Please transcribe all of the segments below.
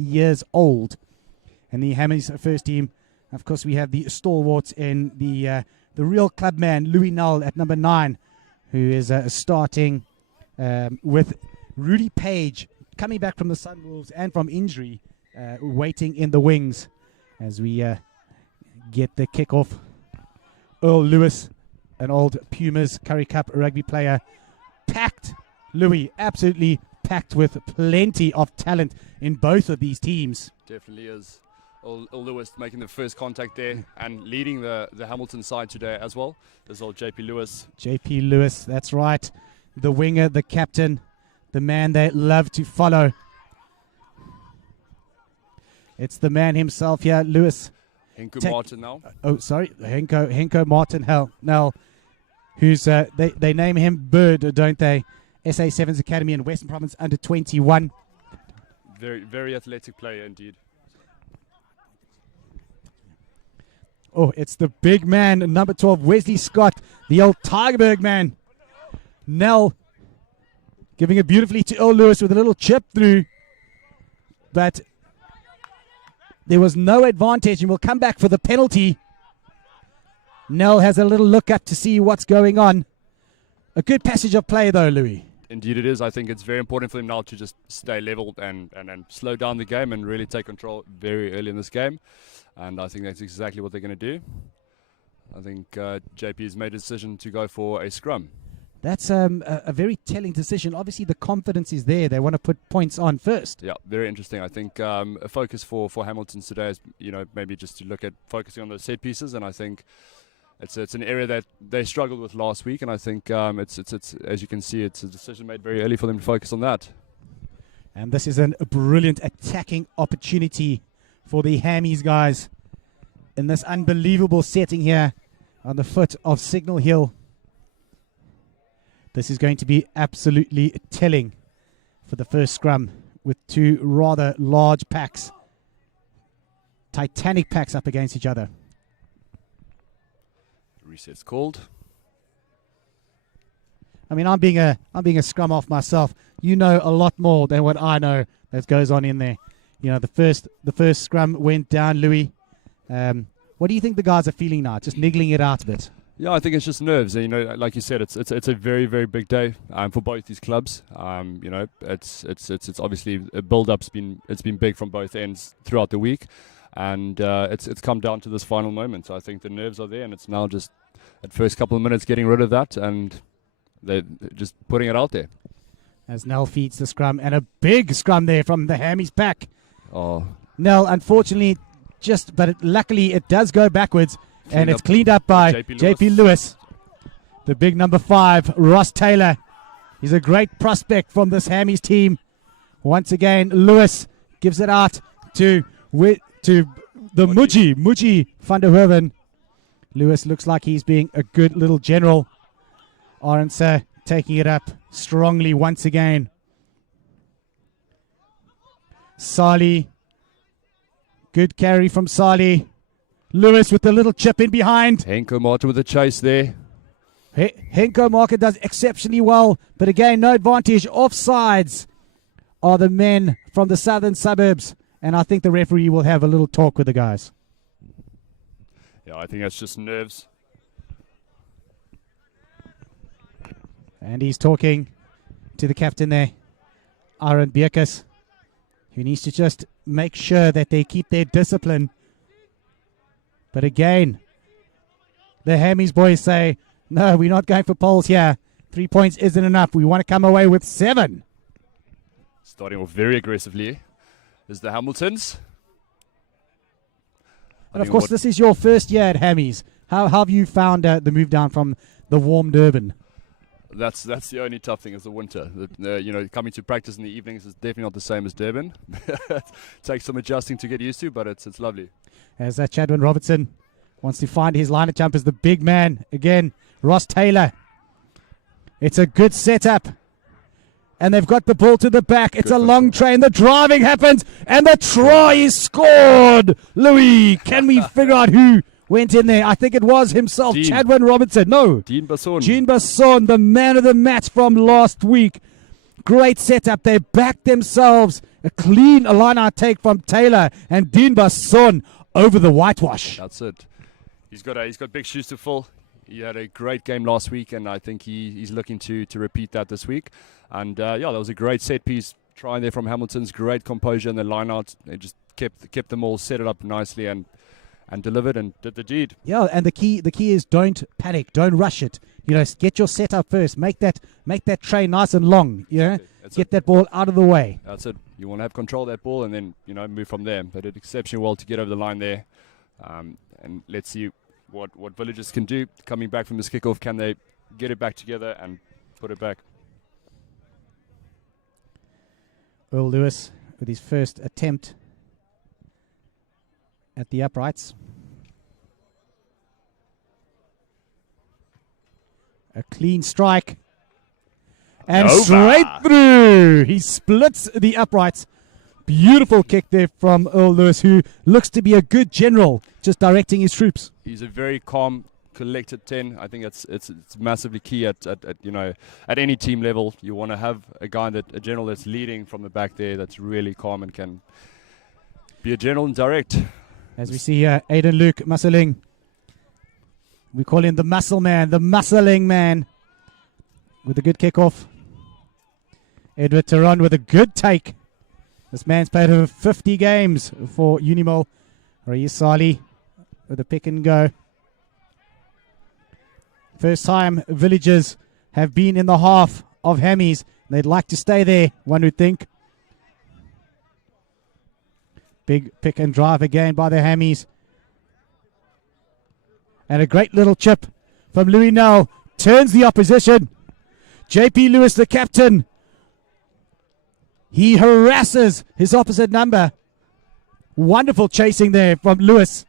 years old. And the Hammers first team, of course, we have the stalwarts in the real club man, Louis Null, at number 9, who is starting with Rudy Page, coming back from the Sunwolves and from injury, waiting in the wings as we get the kickoff. Earl Lewis, an old Pumas Currie Cup rugby player, packed, Louis, absolutely packed with plenty of talent in both of these teams. Definitely is. Earl Lewis making the first contact there and leading the Hamilton side today as well. There's old JP Lewis. JP Lewis, that's right. The winger, the captain, the man they love to follow. It's the man himself here, Lewis. Henko Martin now. Oh, sorry, Henko Martin Nell, who's they name him Bird, don't they? SA Sevens Academy in Western Province under 21. Very, very athletic player indeed. Oh, it's the big man, number 12, Wesley Scott, the old Tigerberg man. Nell giving it beautifully to Earl Lewis with a little chip through, but there was no advantage, and we'll come back for the penalty. Nell has a little look up to see what's going on. A good passage of play, though, Louis. Indeed it is. I think it's very important for him now to just stay leveled and slow down the game and really take control very early in this game. And I think that's exactly what they're going to do. I think JP has made a decision to go for a scrum. That's a very telling decision. Obviously, the confidence is there. They want to put points on first. Yeah, very interesting. I think a focus for Hamilton today is, maybe just to look at focusing on those set pieces. And I think it's an area that they struggled with last week. And I think it's as you can see, it's a decision made very early for them to focus on that. And this is a brilliant attacking opportunity for the Hammies guys in this unbelievable setting here on the foot of Signal Hill. This is going to be absolutely telling for the first scrum with two rather large packs, titanic packs up against each other. Reset's called. I mean, I'm being a scrum off myself. You know a lot more than what I know that goes on in there. The first scrum went down, Louis. What do you think the guys are feeling now? Just niggling it out a bit. Yeah, I think it's just nerves. Like you said, it's a very, very big day for both these clubs. It's obviously a build-up's been big from both ends throughout the week, and it's come down to this final moment. So I think the nerves are there, and it's now just at first couple of minutes getting rid of that, and they're just putting it out there. As Nell feeds the scrum, and a big scrum there from the Hammies pack. Oh, Nell, unfortunately, luckily it does go backwards. And it's cleaned up by JP Lewis. The big number 5, Ross Taylor. He's a great prospect from this Hammies team. Once again, Lewis gives it out to the Muji van der Hoeven. Lewis looks like he's being a good little general. Arendse taking it up strongly once again. Sali. Good carry from Sali. Lewis with the little chip in behind. Henko Martin with the chase there. Henko Martin does exceptionally well, but again, no advantage. Offsides are the men from the southern suburbs, and I think the referee will have a little talk with the guys. Yeah, I think that's just nerves. And he's talking to the captain there, Aaron Bierkes, who needs to just make sure that they keep their discipline. But again, the Hammies boys say, no, we're not going for poles here. 3 points isn't enough. We want to come away with 7. Starting off very aggressively is the Hamiltons. And of course, this is your first year at Hammies. How have you found the move down from the warm Durban? That's the only tough thing is the winter. Coming to practice in the evenings is definitely not the same as Durban. It takes some adjusting to get used to, but it's lovely. As Chadwin Robertson wants to find his line of jumpers, the big man again, Ross Taylor. It's a good setup. And they've got the ball to the back. It's a long train. The driving happens. And the try is scored. Louis, can we figure out who went in there? I think it was himself, Chadwin Robertson. No. Dean Basson, the man of the match from last week. Great setup. They backed themselves A clean line-out take from Taylor and Dinba Son over the whitewash. That's it. He's got big shoes to fill. He had a great game last week, and I think he's looking to repeat that this week. And that was a great set piece trying there from Hamilton's. Great composure in the line-out. They just kept them all, set it up nicely, and delivered and did the deed. Yeah, and the key is don't panic, don't rush it. Get your setup first. Make that tray nice and long. Get that ball out of the way. That's it. You want to have control of that ball and then move from there. But it did exceptionally well to get over the line there. And let's see what Villagers can do coming back from this kickoff. Can they get it back together and put it back? Earl Lewis with his first attempt at the uprights. A clean strike. And Over. Straight through. He splits the uprights. Beautiful kick there from Earl Lewis, who looks to be a good general, just directing his troops. He's a very calm, collected 10. I think it's massively key at any team level. You want to have a general that's leading from the back there, that's really calm and can be a general and direct. As we see here, Aidan Luke muscling. We call him the muscle man, the muscling man, with a good kickoff. Edward Taron with a good take. This man's played over 50 games for Unimol. Reyes Sali with a pick and go. First time Villagers have been in the half of Hammies. They'd like to stay there, one would think. Big pick and drive again by the Hammies. And a great little chip from Louis Null. Turns the opposition. JP Lewis, the captain. He harasses his opposite number. Wonderful chasing there from Lewis.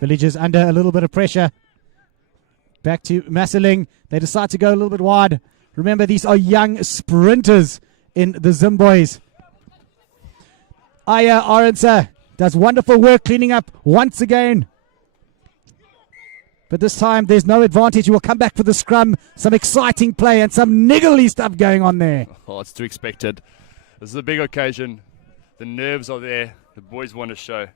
Villagers under a little bit of pressure. Back to Masseling. They decide to go a little bit wide. Remember, these are young sprinters in the Zimboys. Aya Arensa does wonderful work cleaning up once again. But this time there's no advantage. We'll come back for the scrum. Some exciting play and some niggly stuff going on there. Oh, it's to expected. This is a big occasion. The nerves are there. The boys want to show.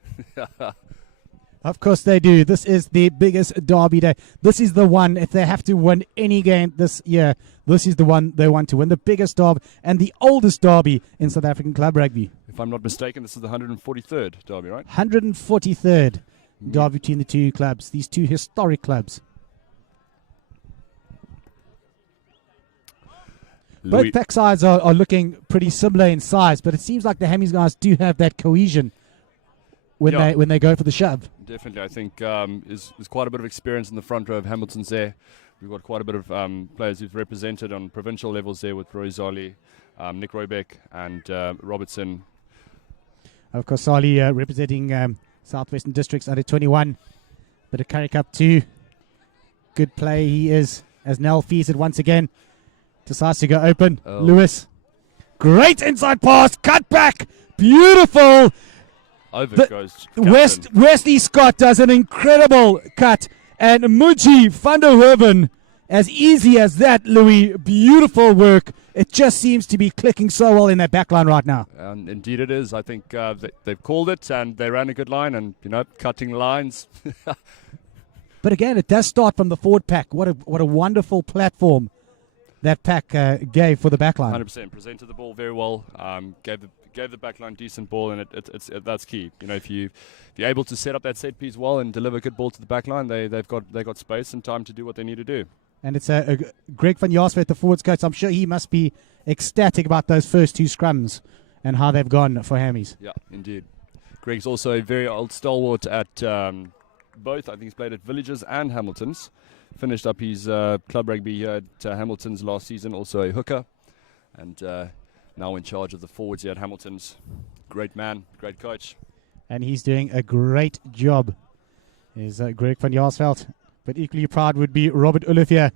Of course they do. This is the biggest derby day. This is the one, if they have to win any game this year, this is the one they want to win. The biggest derby and the oldest derby in South African club rugby. If I'm not mistaken, this is the 143rd derby, right? 143rd derby between the two clubs, these two historic clubs. Both pack sides are looking pretty similar in size, but it seems like the Hammies guys do have that cohesion when they go for the shove. Definitely, I think there's quite a bit of experience in the front row of Hamilton's there. We've got quite a bit of players who've represented on provincial levels there with Roy Zali, Nick Roybeck and Robertson. Of course, Sali representing Southwestern Districts under 21. Bit of Currie Cup 2. Good play he is as Nell feeds it once again. Decides to go open. Oh. Lewis. Great inside pass. Cut back. Beautiful. Over goes Captain. Wesley Scott does an incredible cut. And Muji van der Hoeven, as easy as that, Louis. Beautiful work. It just seems to be clicking so well in that back line right now. And indeed it is. I think they've called it and they ran a good line and, cutting lines. But again, it does start from the forward pack. What a wonderful platform that pack gave for the back line. 100%. Presented the ball very well. Gave the back line decent ball, and that's key. If you're able to set up that set piece well and deliver good ball to the back line, they've got space and time to do what they need to do. And it's Greg van Jaarsveld, the forwards coach. I'm sure he must be ecstatic about those first two scrums and how they've gone for Hammies. Yeah, indeed. Greg's also a very old stalwart at both. I think he's played at Villagers and Hamilton's. Finished up his club rugby here at Hamilton's last season, also a hooker. And now in charge of the forwards here at Hamilton's. Great man, great coach. And he's doing a great job, is Greg van Jaarsveld. But equally proud would be Robert Olivier,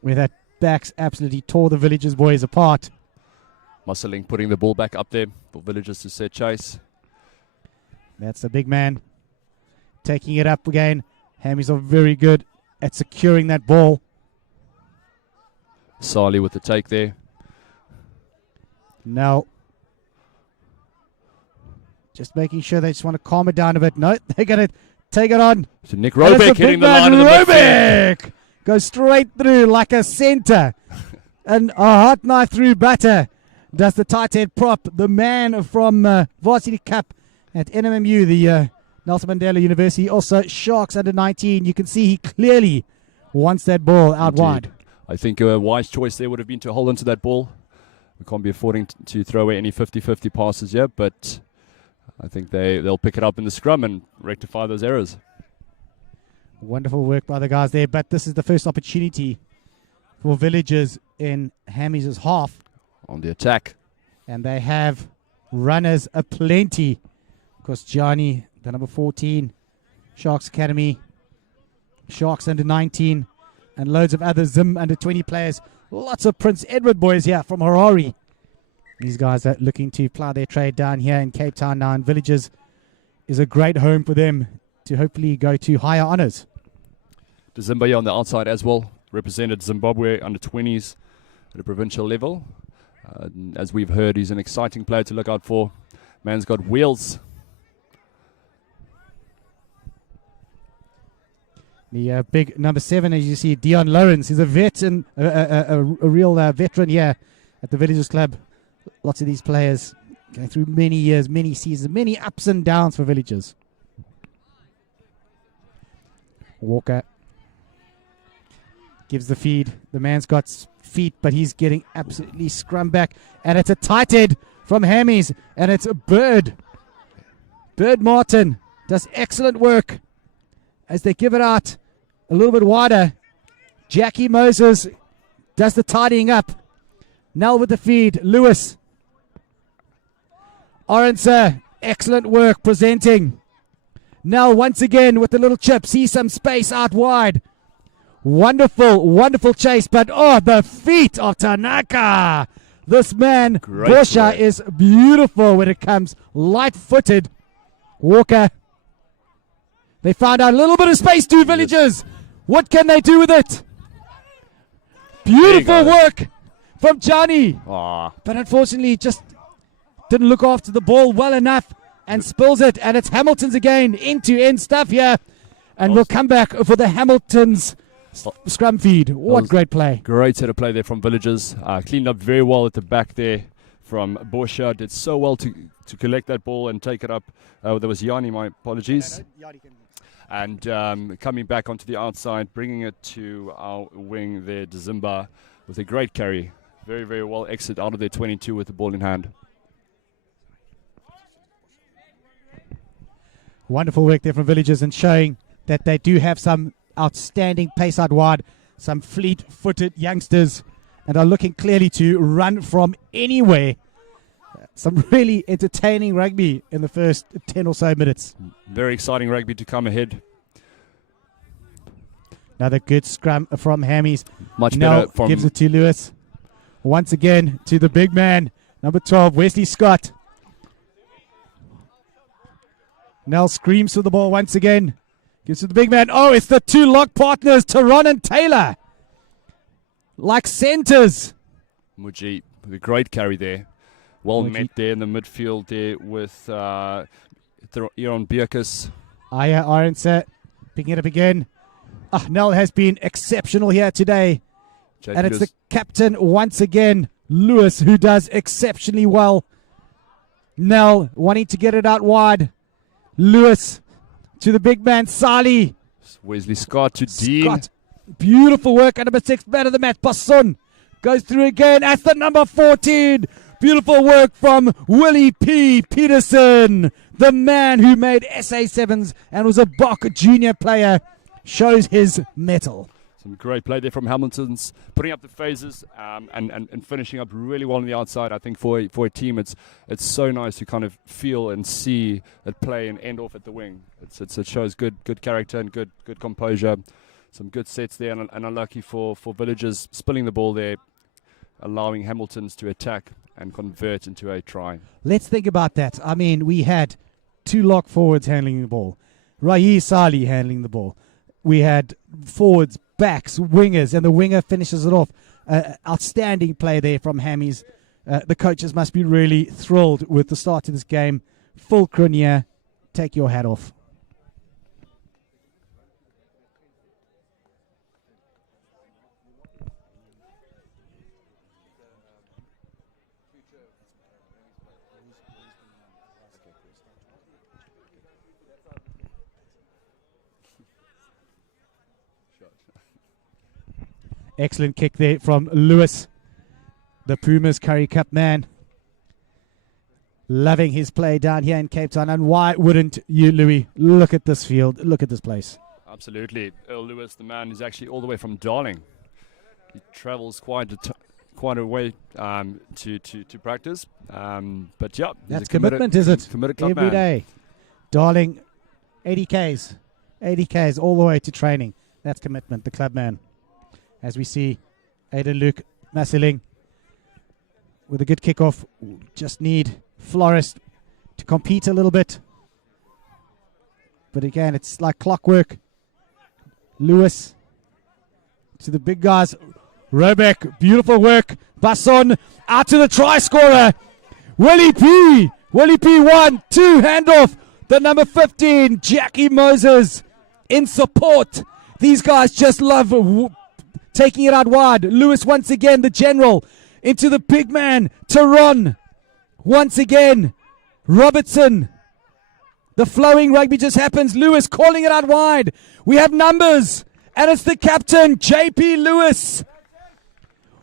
where that backs absolutely tore the Villagers boys apart. Muscling, putting the ball back up there for Villagers to set chase. That's the big man. Taking it up again. Hammies are very good at securing that ball. Sali with the take there. Now, just making sure they just want to calm it down a bit. No, they're going to take it on. So Nick Robeck hitting the line of the midfield. Goes straight through like a centre. And a hot knife through butter. Does the tight head prop. The man from Varsity Cup at NMMU, the Nelson Mandela University. Also, Sharks under 19. You can see he clearly wants that ball out wide. I think a wise choice there would have been to hold onto that ball. We can't be affording to throw away any 50-50 passes yet, but I think they'll pick it up in the scrum and rectify those errors. Wonderful work by the guys there, but this is the first opportunity for Villagers in Hammies' half. On the attack. And they have runners aplenty. Of course, Johnny, the number 14, Sharks Academy, Sharks under 19, and loads of other Zim under 20 players. Lots of Prince Edward boys here from Harare. These guys are looking to plough their trade down here in Cape Town now, and Villagers is a great home for them to hopefully go to higher honours. Dzimba on the outside as well, represented Zimbabwe under 20s at a provincial level. As we've heard, he's an exciting player to look out for. Man's got wheels. The big number 7, as you see, Dion Lawrence. He's a veteran, a real veteran here at the Villagers Club. Lots of these players going through many years, many seasons, many ups and downs for Villagers. Walker gives the feed. The man's got feet, but he's getting absolutely scrum back. And it's a tight head from Hammies. And it's a Bird. Bird Martin does excellent work as they give it out a little bit wider. Jackie Moses does the tidying up. Nell with the feed. Lewis. Orenser, excellent work presenting. Nell once again with the little chip. See some space out wide. Wonderful, wonderful chase. But the feet of Tanaka. This man, Bosha, is beautiful when it comes light-footed. Walker. They found out a little bit of space, two Villagers. What can they do with it? Beautiful work from Johnny. Aww. But unfortunately, just didn't look after the ball well enough and spills it. And it's Hamilton's again, end-to-end stuff here. And we'll come back for the Hamilton's scrum feed. What great play. Great set of play there from Villagers. Cleaned up very well at the back there from Bosha. Did so well to collect that ball and take it up. There was Yanni, my apologies. And coming back onto the outside, bringing it to our wing there, Dzimba, with a great carry. Very, very well exit out of their 22 with the ball in hand. Wonderful work there from Villagers and showing that they do have some outstanding pace out wide, some fleet-footed youngsters, and are looking clearly to run from anywhere. Some really entertaining rugby in the first 10 or so minutes. Very exciting rugby to come ahead. Another good scrum from Hammies. Much better from... gives it to Lewis. Once again to the big man, number 12, Wesley Scott. Nell screams for the ball once again. Gives to the big man. Oh, it's the two lock partners, Taron and Taylor. Like centers. Muji with a great carry there. Well met there in the midfield there with Aaron Bierkus. Aya Arense picking it up again. Nell has been exceptional here today. And it's the captain once again, Lewis, who does exceptionally well. Nell wanting to get it out wide. Lewis to the big man, Sali. Wesley Scott to Dean. Beautiful work. And number 6, man of the match, Basson. Goes through again. That's the number 14. Beautiful work from Willie P. Peterson. The man who made SA7s and was a Bok junior player. Shows his mettle. Some great play there from Hamilton's, putting up the phases and finishing up really well on the outside. I think for a team, it's so nice to kind of feel and see it play and end off at the wing. It shows good character and good composure. Some good sets there, and unlucky for Villagers spilling the ball there, allowing Hamilton's to attack and convert into a try. Let's think about that. I mean, we had 2 lock forwards handling the ball, Rahi Sali handling the ball. We had forwards, backs, wingers, and the winger finishes it off. Outstanding play there from Hammies. The coaches must be really thrilled with the start of this game. Fulcrum here. Take your hat off. Excellent kick there from Lewis, the Pumas Currie Cup man. Loving his play down here in Cape Town. And why wouldn't you, Louis? Look at this field. Look at this place. Absolutely. Earl Lewis, the man, is actually all the way from Darling. He travels quite a way to practice. But yeah, that's commitment, is it? Committed club every man. Day. Darling, 80 Ks all the way to training. That's commitment, the club man. As we see Aidan Luke Masseling with a good kickoff. Just need Florist to compete a little bit. But again, it's like clockwork. Lewis to the big guys. Robeck, beautiful work. Basson out to the try scorer. Willie P. 1, 2, handoff. The number 15, Jackie Moses in support. These guys just love taking it out wide. Lewis once again, the general, into the big man, Taron. Once again, Robertson. The flowing rugby just happens. Lewis calling it out wide. We have numbers, and it's the captain, JP Lewis.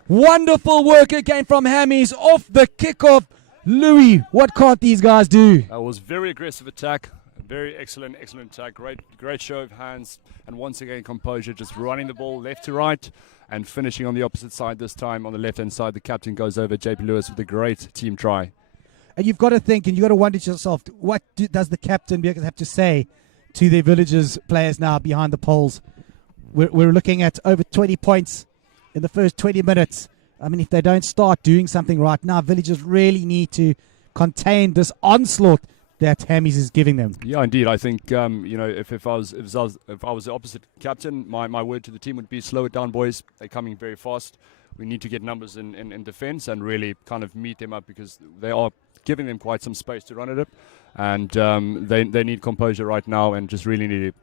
Wonderful work again from Hammies off the kickoff. Louis, what can't these guys do? That was very aggressive attack. Very excellent attack. Great show of hands. And once again, composure, just running the ball left to right and finishing on the opposite side this time. On the left-hand side, the captain goes over JP Lewis with a great team try. And you've got to think, and you've got to wonder to yourself, what does the captain have to say to their Villagers players now behind the poles? We're looking at over 20 points in the first 20 minutes. I mean, if they don't start doing something right now, Villagers really need to contain this onslaught that Hammies is giving them. Yeah, indeed. I think if I was the opposite captain, my word to the team would be slow it down, boys. They're coming very fast. We need to get numbers in defence and really kind of meet them up because they are giving them quite some space to run it up, and they need composure right now and just really need to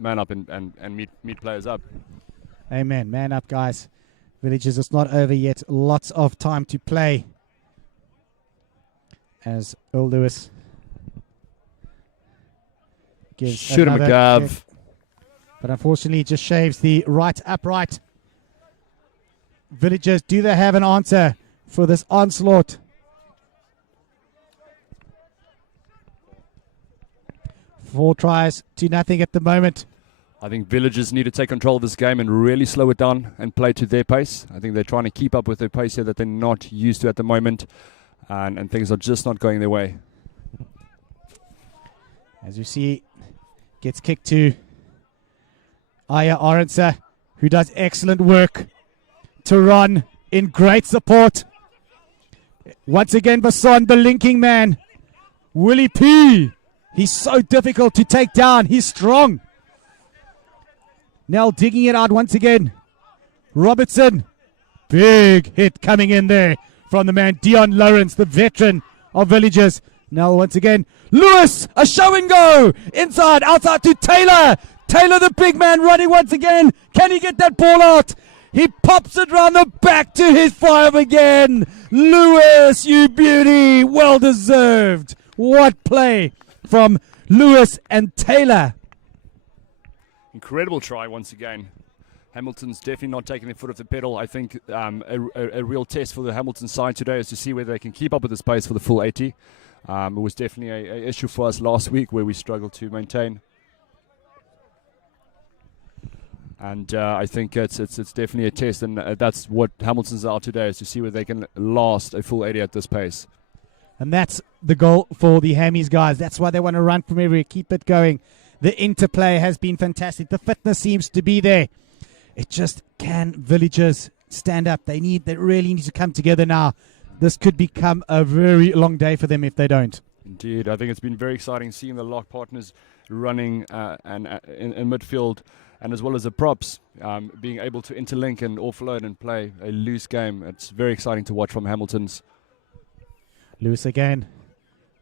man up and meet players up. Amen. Man up, guys. Villagers, it's not over yet. Lots of time to play. As Earl Lewis gives shoot him a gav. But unfortunately, it just shaves the right upright. Villagers, do they have an answer for this onslaught? Four tries to nothing at the moment. I think Villagers need to take control of this game and really slow it down and play to their pace. I think they're trying to keep up with their pace here that they're not used to at the moment. And things are just not going their way. As you see, gets kicked to Aya Arensa, who does excellent work to run in great support. Once again, Basson, the linking man. Willie P. He's so difficult to take down. He's strong. Nell digging it out once again. Robertson. Big hit coming in there from the man Dion Lawrence, the veteran of Villagers. Nell once again. Lewis, a show and go. Inside, outside to Taylor. Taylor, the big man, running once again. Can he get that ball out? He pops it round the back to his 5 again. Lewis, you beauty. Well deserved. What play from Lewis and Taylor. Incredible try once again. Hamilton's definitely not taking their foot off the pedal. I think a real test for the Hamilton side today is to see whether they can keep up with the pace for the full 80. It was definitely an issue for us last week where we struggled to maintain. And I think it's definitely a test, and that's what Hamilton's are today, is to see whether they can last a full 80 at this pace. And that's the goal for the Hammies guys. That's why they want to run from everywhere, keep it going. The interplay has been fantastic. The fitness seems to be there. It just can Villagers stand up. They really need to come together now. This could become a very long day for them if they don't. Indeed. I think it's been very exciting seeing the lock partners running and in midfield, and as well as the props being able to interlink and offload and play a loose game. It's very exciting to watch from Hamilton's. Lewis again.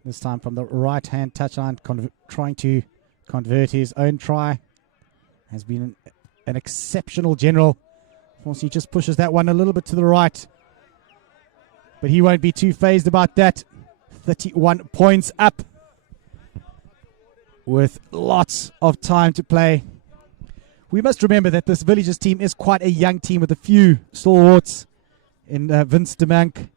This time from the right-hand touchline, trying to convert his own try. Has been an exceptional general. Of course, he just pushes that one a little bit to the right. But he won't be too phased about that. 31 points up with lots of time to play. We must remember that this Villagers team is quite a young team with a few stalwarts in Vince DeMank,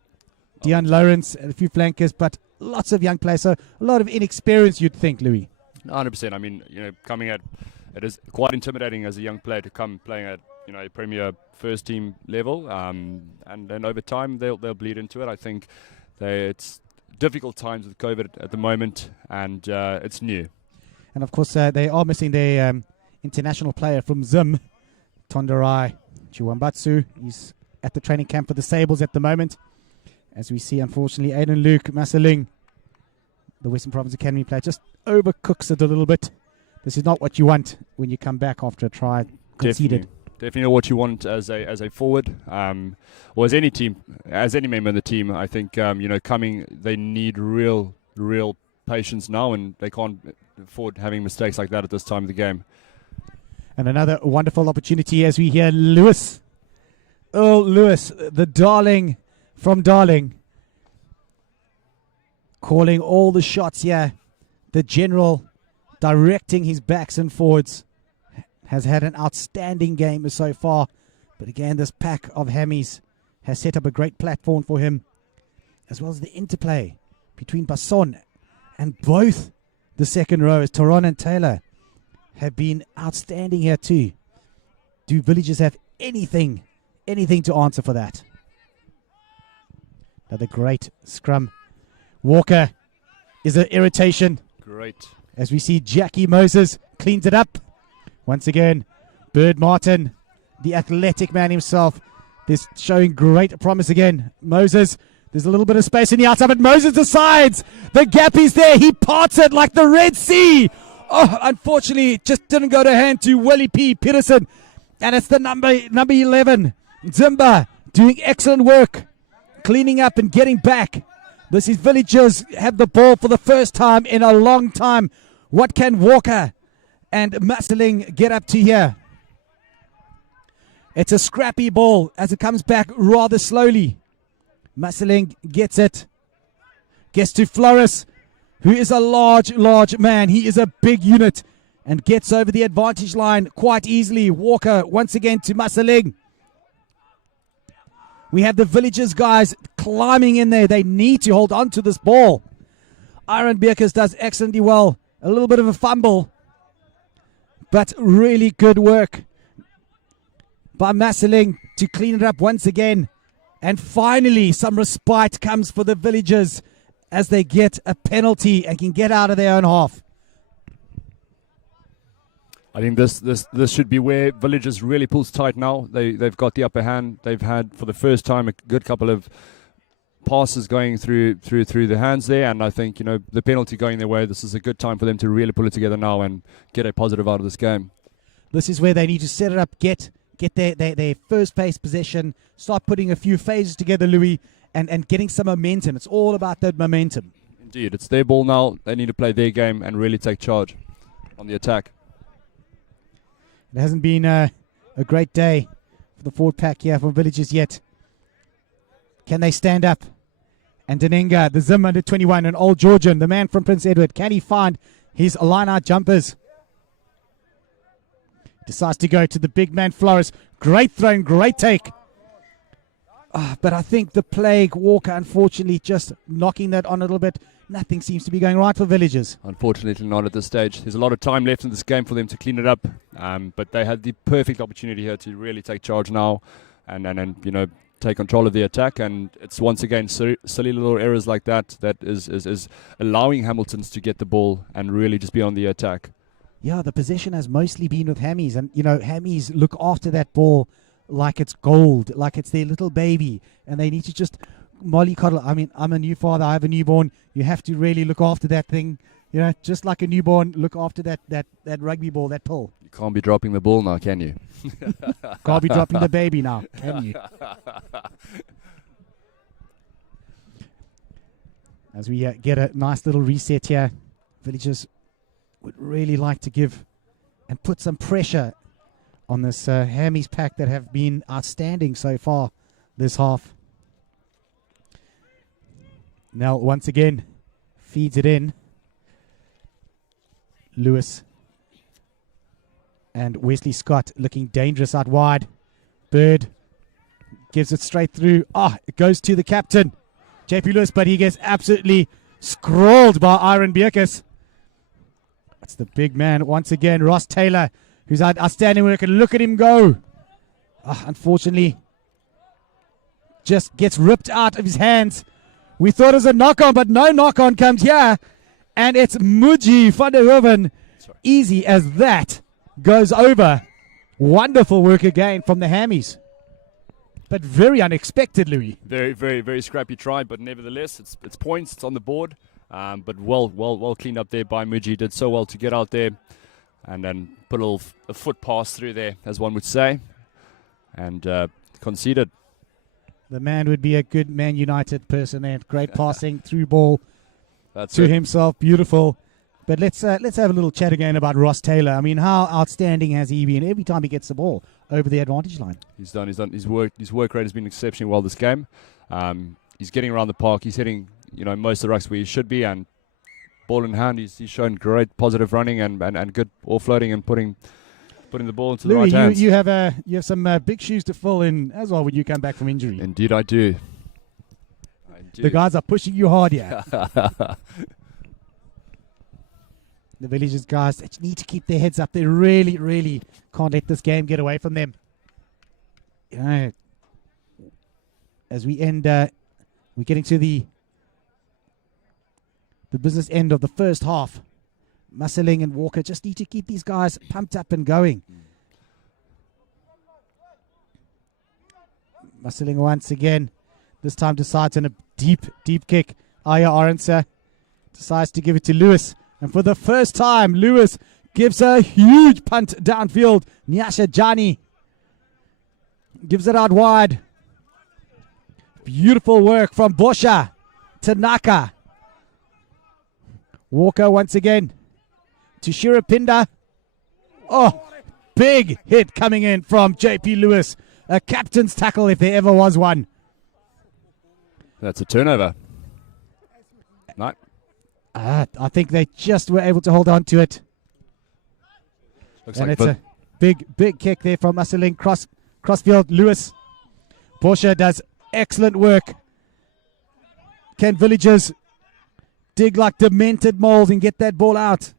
Dion Lawrence, and a few flankers, but lots of young players. So a lot of inexperience, you'd think, Louis. 100%. I mean, coming at it is quite intimidating as a young player to come playing at a Premier first team level, and then over time they'll bleed into it. I think it's difficult times with COVID at the moment, and it's new. And of course, they are missing their international player from Zim, Tondarai Chiwambatsu. He's at the training camp for the Sables at the moment. As we see, unfortunately, Aiden Luke Masaling, the Western Province Academy player, just overcooks it a little bit. This is not what you want when you come back after a try conceded. Definitely not what you want as a forward, or as any team, as any member of the team. I think they need real patience now, and they can't afford having mistakes like that at this time of the game. And another wonderful opportunity as we hear Lewis, Earl Lewis, the darling from Darling, calling all the shots here. The general directing his backs and forwards. Has had an outstanding game so far. But again, this pack of Hammies has set up a great platform for him, as well as the interplay between Basson and both the second rowers, Taron and Taylor, have been outstanding here too. Do Villagers have anything to answer for that? Another great scrum. Walker is an irritation. Great. As we see Jackie Moses cleans it up. Once again, Bird Martin, the athletic man himself, is showing great promise again. Moses, there's a little bit of space in the outside, but Moses decides the gap is there. He parts it like the Red Sea. Oh, unfortunately, it just didn't go to hand to Willie P. Peterson. And it's the number 11, Zimba, doing excellent work, cleaning up and getting back. This is Villagers have the ball for the first time in a long time. What can Walker and Maseling get up to here? It's a scrappy ball as it comes back rather slowly. Maseling gets it. Gets to Flores, who is a large man. He is a big unit and gets over the advantage line quite easily. Walker once again to Maseling. We have the Villagers guys climbing in there. They need to hold on to this ball. Aaron Beekers does excellently well. A little bit of a fumble, but really good work by Maseling to clean it up once again. And finally, some respite comes for the Villagers as they get a penalty and can get out of their own half. I think this should be where Villagers really pulls tight now. They've got the upper hand. They've had for the first time a good couple of passes going through the hands there, and I think the penalty going their way. This is a good time for them to really pull it together now and get a positive out of this game. This is where they need to set it up, get their first pace possession, start putting a few phases together, Louis, and getting some momentum. It's all about that momentum. Indeed, it's their ball now. They need to play their game and really take charge on the attack. It hasn't been a great day for the forward pack here for Villagers yet. Can they stand up? And Denenga, the Zim under 21, and Old Georgian, the man from Prince Edward, can he find his line-out jumpers? Decides to go to the big man Flores. Great throw and great take. But I think the Plague Walker, unfortunately, just knocking that on a little bit. Nothing seems to be going right for Villagers. Unfortunately not at this stage. There's a lot of time left in this game for them to clean it up. But they had the perfect opportunity here to really take charge now and take control of the attack. And it's once again silly little errors like that is allowing Hamiltons to get the ball and really just be on the attack. Yeah, the possession has mostly been with Hammies. And, Hammies look after that ball like it's gold, like it's their little baby. And they need to just mollycoddle. I mean, I'm a new father. I have a newborn. You have to really look after that thing. Just like a newborn, look after that rugby ball, that pill. You can't be dropping the ball now, can you? Can't be dropping the baby now, can you? As we get a nice little reset here, Villagers would really like to give and put some pressure on this Hammies pack that have been outstanding so far this half. Now, once again, feeds it in. Lewis and Wesley Scott looking dangerous out wide. Bird gives it straight through. It goes to the captain, JP Lewis, but he gets absolutely scrawled by Aaron Bierkes. That's the big man once again, Ross Taylor, who's outstanding work, and look at him go. Unfortunately, just gets ripped out of his hands. We thought it was a knock-on, but no knock-on comes here. And it's Muji van der Hoeven. Easy as that. Goes over. Wonderful work again from the Hammies. But very unexpected, Louis. Very, very, very scrappy try, but nevertheless, it's points. It's on the board. But well cleaned up there by Muji. Did so well to get out there and then put a foot pass through there, as one would say. And conceded. The man would be a good Man United person there. Great passing, through ball to himself. Beautiful. But let's have a little chat again about Ross Taylor. I mean, how outstanding has he been every time he gets the ball over the advantage line? He's done. His work rate has been exceptionally well this game. He's getting around the park. He's hitting, most of the rucks where he should be, and ball in hand, he's shown great positive running and good offloading and putting the ball into the right hands. You have some big shoes to fill in as well when you come back from injury. Indeed, I do. The guys are pushing you hard here. The Villagers guys, they need to keep their heads up. They really, really can't let this game get away from them. As we end, we're getting to the business end of the first half. Musseling and Walker just need to keep these guys pumped up and going. Musseling once again. This time decides on a deep kick. Aya Arendse decides to give it to Lewis. And for the first time, Lewis gives a huge punt downfield. Nyasha Jani gives it out wide. Beautiful work from Bosha. Tanaka. Walker once again to Shirapinda. Big hit coming in from JP Lewis. A captain's tackle if there ever was one. That's a turnover. No. I think they just were able to hold on to it. Looks and like it's a big kick there from Musseling. Crossfield, Lewis. Porsche does excellent work. Can Villagers dig like demented moles and get that ball out?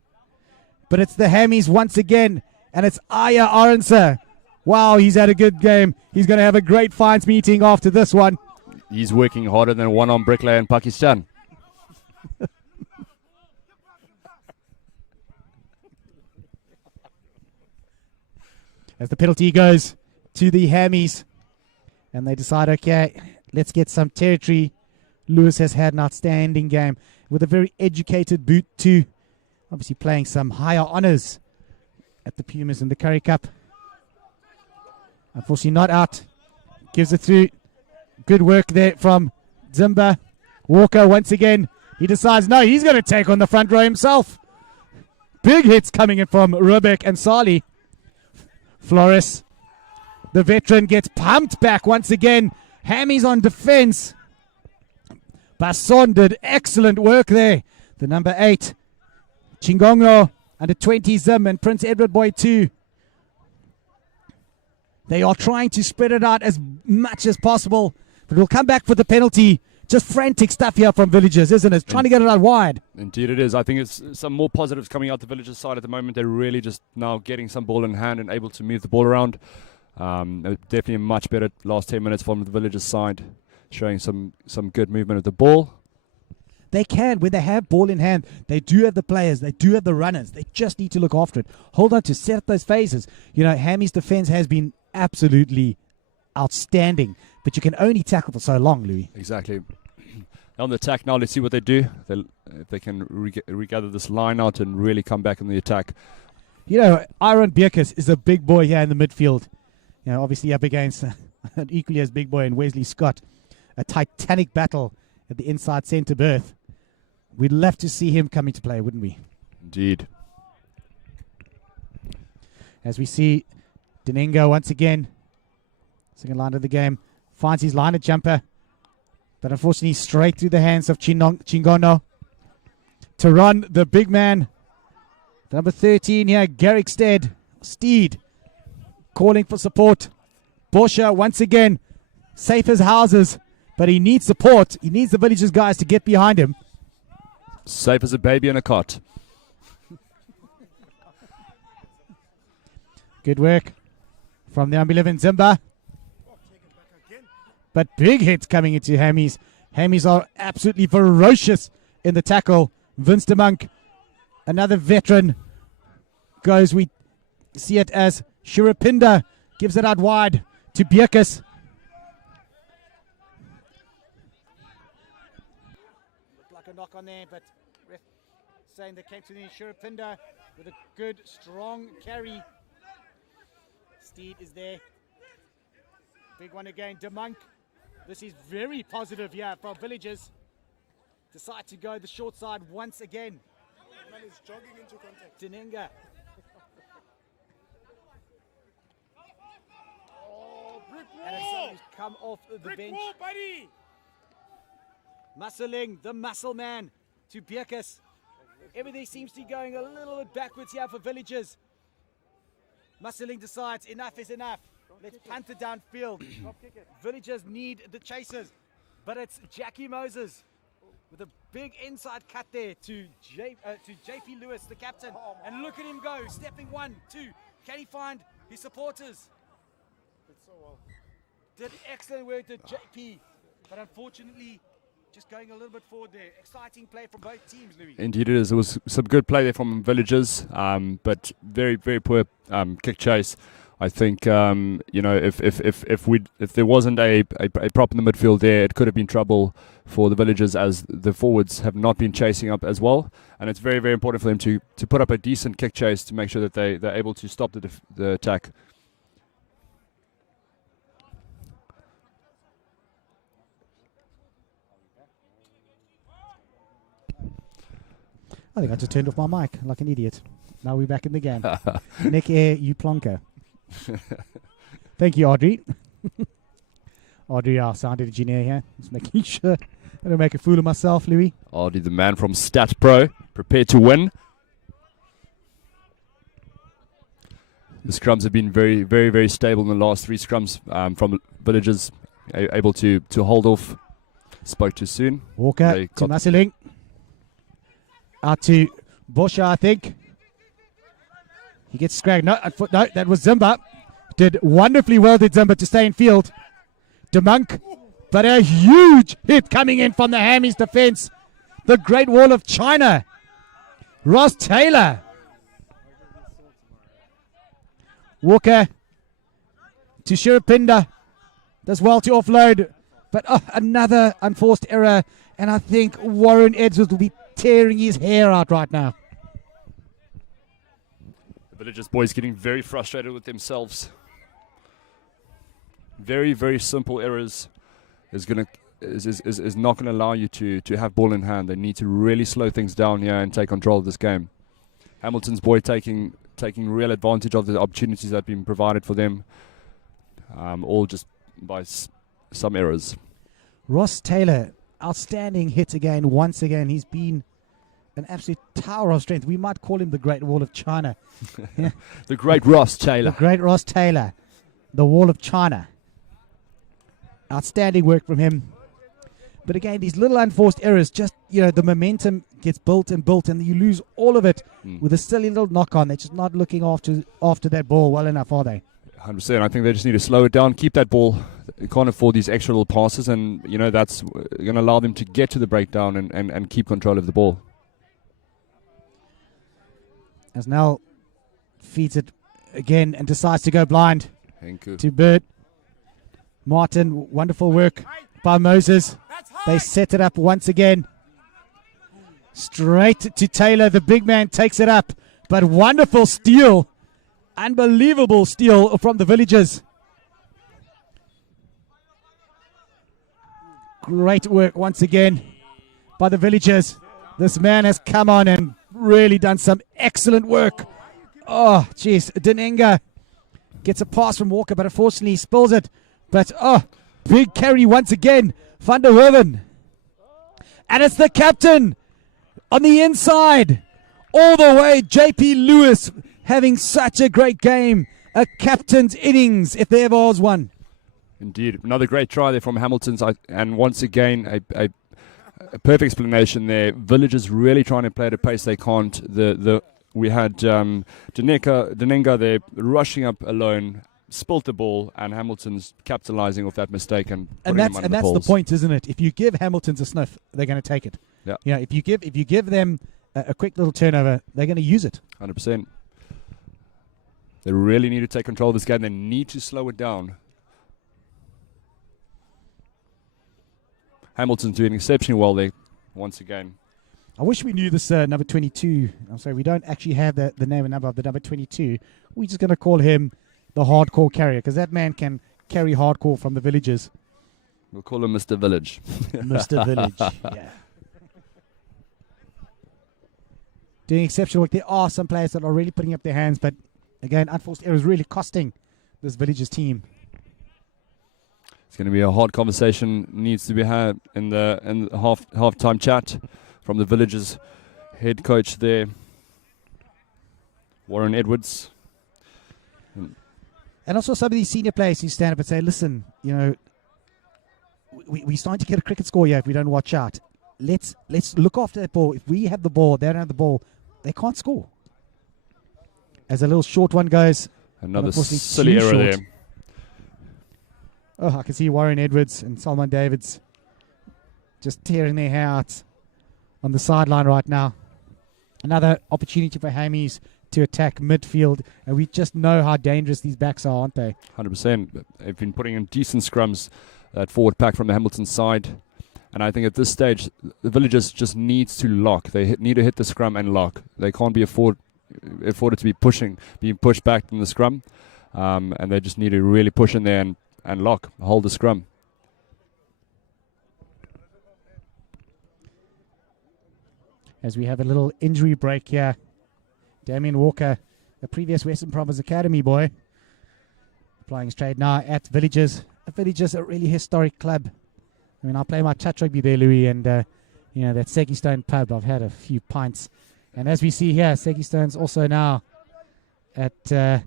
But it's the Hammies once again. And it's Aya Arendse. Wow, he's had a good game. He's going to have a great fines meeting after this one. He's working harder than one-arm bricklayer in Pakistan. As the penalty goes to the Hammies. And they decide, okay, let's get some territory. Lewis has had an outstanding game with a very educated boot too. Obviously playing some higher honours at the Pumas in the Currie Cup. Unfortunately not out. Gives it through. Good work there from Zimba. Walker once again. He decides, no, he's going to take on the front row himself. Big hits coming in from Rubik and Sali. Flores, the veteran, gets pumped back once again. Hammies on defense. Basson did excellent work there. The number 8. Chingongo, under 20 Zim, and Prince Edward Boy 2. They are trying to spread it out as much as possible. But we'll come back for the penalty. Just frantic stuff here from Villagers, isn't it? Trying to get it out wide. Indeed it is. I think it's some more positives coming out the Villagers side at the moment. They're really just now getting some ball in hand and able to move the ball around. Definitely a much better last 10 minutes from the Villagers side, showing some good movement of the ball. They can, when they have ball in hand. They do have the players. They do have the runners. They just need to look after it. Hold on to set up those phases. Hammy's defense has been absolutely outstanding, but you can only tackle for so long, Louis. Exactly. On the attack now, let's see what they do. If they can regather this line out and really come back in the attack. Aaron Bierkes is a big boy here in the midfield. Obviously up against an equally as big boy in Wesley Scott. A titanic battle at the inside centre berth. We'd love to see him come into play, wouldn't we? Indeed. As we see Denenga once again, second line of the game, finds his liner jumper, but unfortunately straight through the hands of Chingono. To run the big man, the number 13 here, Garrick Steed, calling for support. Boscha once again, safe as houses, but he needs support. He needs the Villagers guys to get behind him. Safe as a baby in a cot. Good work from the number 11, Zimba. But big hits coming into Hammies. Hammies are absolutely ferocious in the tackle. Vince de Monk, another veteran, goes. We see it as Shirapinda gives it out wide to Bierkus. Looked like a knock on there, but ref saying that came to the Shirapinda with a good, strong carry. Steed is there. Big one again, De Monk. This is very positive here for Villagers. Decide to go the short side once again. Man is jogging into contact. Denenga. Oh, brick wall! And it's he's come off the Brick bench. wall, buddy! Muscling, the muscle man, to Bierkus. Everything seems to be going a little bit backwards here for Villagers. Muscling decides enough is enough. Let's punt it downfield. Villagers need the chasers, but it's Jackie Moses with a big inside cut there to JP Lewis, the captain. And look at him go, stepping 1, 2. Can he find his supporters? Did so well. Did excellent work to JP, but unfortunately just going a little bit forward there. Exciting play from both teams, Louis. Indeed it is. It was some good play there from Villagers, but very, very poor kick chase. I think if there wasn't a prop in the midfield there, it could have been trouble for the Villagers, as the forwards have not been chasing up as well. And it's very, very important for them to put up a decent kick chase to make sure that they're able to stop the attack. I think I just turned off my mic like an idiot. Now we're back in the game. Nick Air, you plonker. Thank you, Audrey. Audrey, our sound engineer here. Just making sure I don't make a fool of myself, Louis. Audrey, the man from Stat Pro, prepared to win. The scrums have been very, very, very stable in the last 3 scrums from Villagers, able to hold off. Spoke too soon. Walker to Muscling. Out to Boscha, I think. He gets scragged. No, that was Zimba. Did wonderfully well, did Zimba, to stay in field. De Monk, but a huge hit coming in from the Hammies defense. The Great Wall of China. Ross Taylor. Walker to Shirapinda. Does well to offload, but another unforced error. And I think Warren Edwards will be tearing his hair out right now. The Villagers boys getting very frustrated with themselves. Very, very simple errors is not gonna allow you to have ball in hand. They need to really slow things down here and take control of this game. Hamilton's boy taking real advantage of the opportunities that have been provided for them, all just by some errors. Ross Taylor, outstanding hit again, once again. He's been an absolute tower of strength. We might call him the Great Wall of China. Yeah. The Great Ross Taylor. The Great Ross Taylor. The Wall of China. Outstanding work from him. But again, these little unforced errors, just, the momentum gets built, and you lose all of it with a silly little knock-on. They're just not looking after that ball well enough, are they? 100%. I think they just need to slow it down, keep that ball. They can't afford these extra little passes, and that's going to allow them to get to the breakdown and keep control of the ball. As Nell feeds it again and decides to go blind Henku to Bert. Martin, wonderful work by Moses. They set it up once again. Straight to Taylor. The big man takes it up. But wonderful steal. Unbelievable steal from the Villagers. Great work once again by the Villagers. This man has come on and really done some excellent work. Oh, jeez. Denenga gets a pass from Walker, but unfortunately he spills it. But, big carry once again. Van der Hoeven. And it's the captain on the inside. All the way, JP Lewis having such a great game. A captain's innings, if there ever was one. Indeed. Another great try there from Hamilton's. And once again, a perfect explanation there. Villagers really trying to play at a pace they can't. We had Denenga there rushing up alone, spilt the ball, and Hamilton's capitalizing off that mistake and putting him under the that's the poles. point, isn't it? If you give Hamilton's a sniff, they're going to take it. Yeah. You know, if you give them a quick little turnover, they're going to use it. 100%. They really need to take control of this game. They need to slow it down. Hamilton's doing exceptionally well there, once again. I wish we knew this number 22. I'm sorry, we don't actually have the name and number of the number 22. We're just going to call him the hardcore carrier, because that man can carry hardcore from the Villagers. We'll call him Mr. Village. Mr. Village, yeah. Doing exceptional work. There are some players that are really putting up their hands, but again, unforced errors really costing this Villagers team. It's going to be a hard conversation needs to be had in the halftime chat from the Villagers head coach there, Warren Edwards. And also some of these senior players who stand up and say, listen, you know, we're starting to get a cricket score here if we don't watch out. Let's look after that ball. If we have the ball, they don't have the ball, they can't score. As a little short one goes. Another silly error there. Oh, I can see Warren Edwards and Salman Davids just tearing their hair out on the sideline right now. Another opportunity for Hammies to attack midfield, and we just know how dangerous these backs are, aren't they? 100%. They've been putting in decent scrums, that forward pack from the Hamilton side. And I think at this stage, the Villagers just needs to lock. They need to hit the scrum and lock. They can't be afforded to be being pushed back in the scrum. And they just need to really push in there and lock, hold the scrum. As we have a little injury break here, Damien Walker, a previous Western Province Academy boy, applying his trade now at Villagers. Villagers, a really historic club. I mean, I play my touch rugby there, Louis, and that Segi Stone pub, I've had a few pints. And as we see here, Segi Stone's also now at the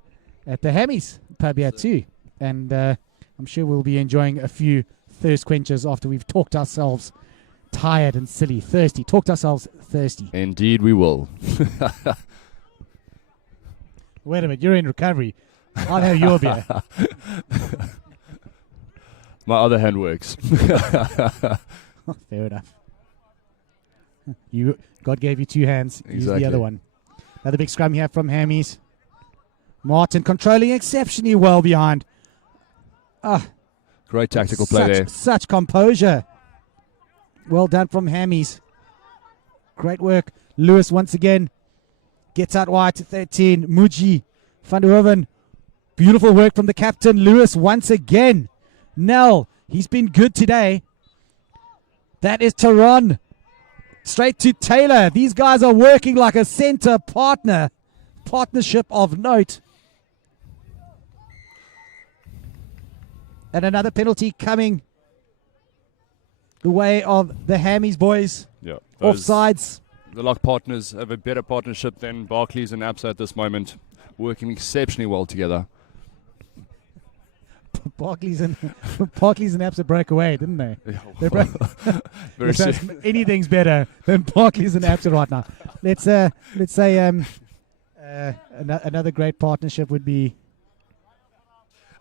Hammies pub here too. And I'm sure we'll be enjoying a few thirst quenchers after we've talked ourselves tired and silly, thirsty. Talked ourselves thirsty. Indeed we will. Wait a minute, you're in recovery. I'll have your beer. My other hand works. Fair enough. God gave you two hands. Use the other one. Another big scrum here from Hammies. Martin controlling exceptionally well behind. Great tactical play there. Such composure. Well done from Hammies. Great work. Lewis once again gets out wide to 13. Muji. Van der Hoeven. Beautiful work from the captain. Lewis once again. Nell, he's been good today. That is Taron. Straight to Taylor. These guys are working like a center partnership of note. And another penalty coming the way of the Hammies boys. Yeah, Offsides. The lock partners have a better partnership than Barclays and ABSA at this moment, working exceptionally well together. Barclays and ABSA broke away, didn't they? Yeah, They broke. very So soon. anything's better than Barclays and ABSA right now. Let's say another great partnership would be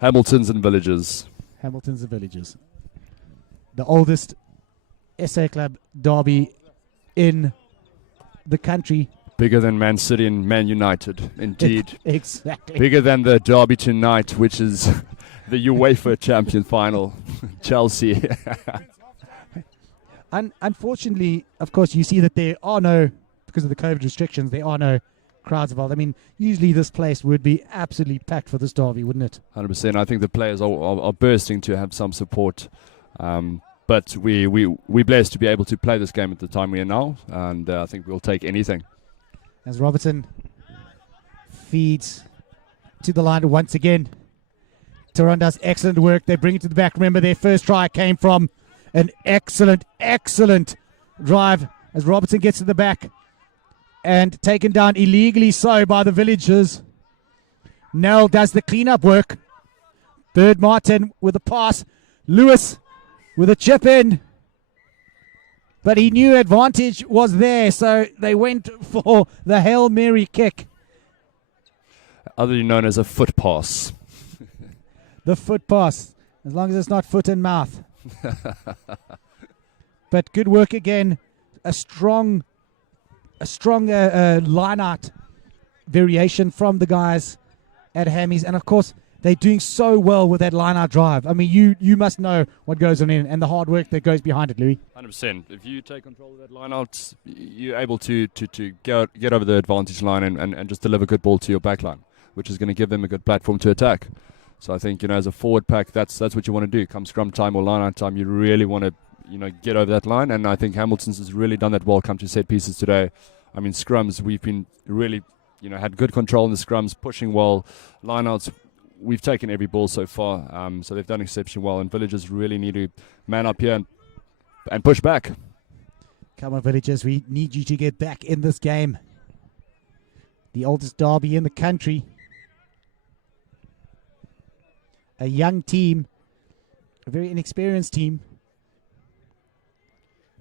Hamiltons and Villagers. Hamilton's and Villagers. The oldest SA club derby in the country. Bigger than Man City and Man United, indeed. Exactly. Bigger than the derby tonight, which is the UEFA Champions Final, Chelsea. Unfortunately, of course, you see that there are no, because of the COVID restrictions, there are no crowds involved. I mean, usually this place would be absolutely packed for this derby, wouldn't it? 100%. I think the players are bursting to have some support. but we're blessed to be able to play this game at the time we are now, and I think we'll take anything. As Robertson feeds to the line once again. Tehran does excellent work. They bring it to the back. Remember, their first try came from an excellent drive as Robertson gets to the back and taken down illegally so by the villagers. Nell does the cleanup work. Bird Martin with a pass. Lewis with a chip in. But he knew advantage was there, so they went for the Hail Mary kick. Otherly known as a foot pass. The foot pass, as long as it's not foot and mouth. But good work again. A strong line out variation from the guys at Hammies. And of course, they're doing so well with that line out drive. I mean, you must know what goes on in and the hard work that goes behind it, Louis. 100%. If you take control of that line out, you're able to get over the advantage line and just deliver good ball to your back line, which is going to give them a good platform to attack. So I think, as a forward pack, that's what you want to do. Come scrum time or line out time, you really want to, get over that line. And I think Hamilton's has really done that well come to set pieces today. I mean, scrums, we've been really, had good control in the scrums, pushing well. Line outs, we've taken every ball so far. So they've done exceptionally well. And Villagers really need to man up here and push back. Come on, Villagers, we need you to get back in this game. The oldest derby in the country. A young team, a very inexperienced team.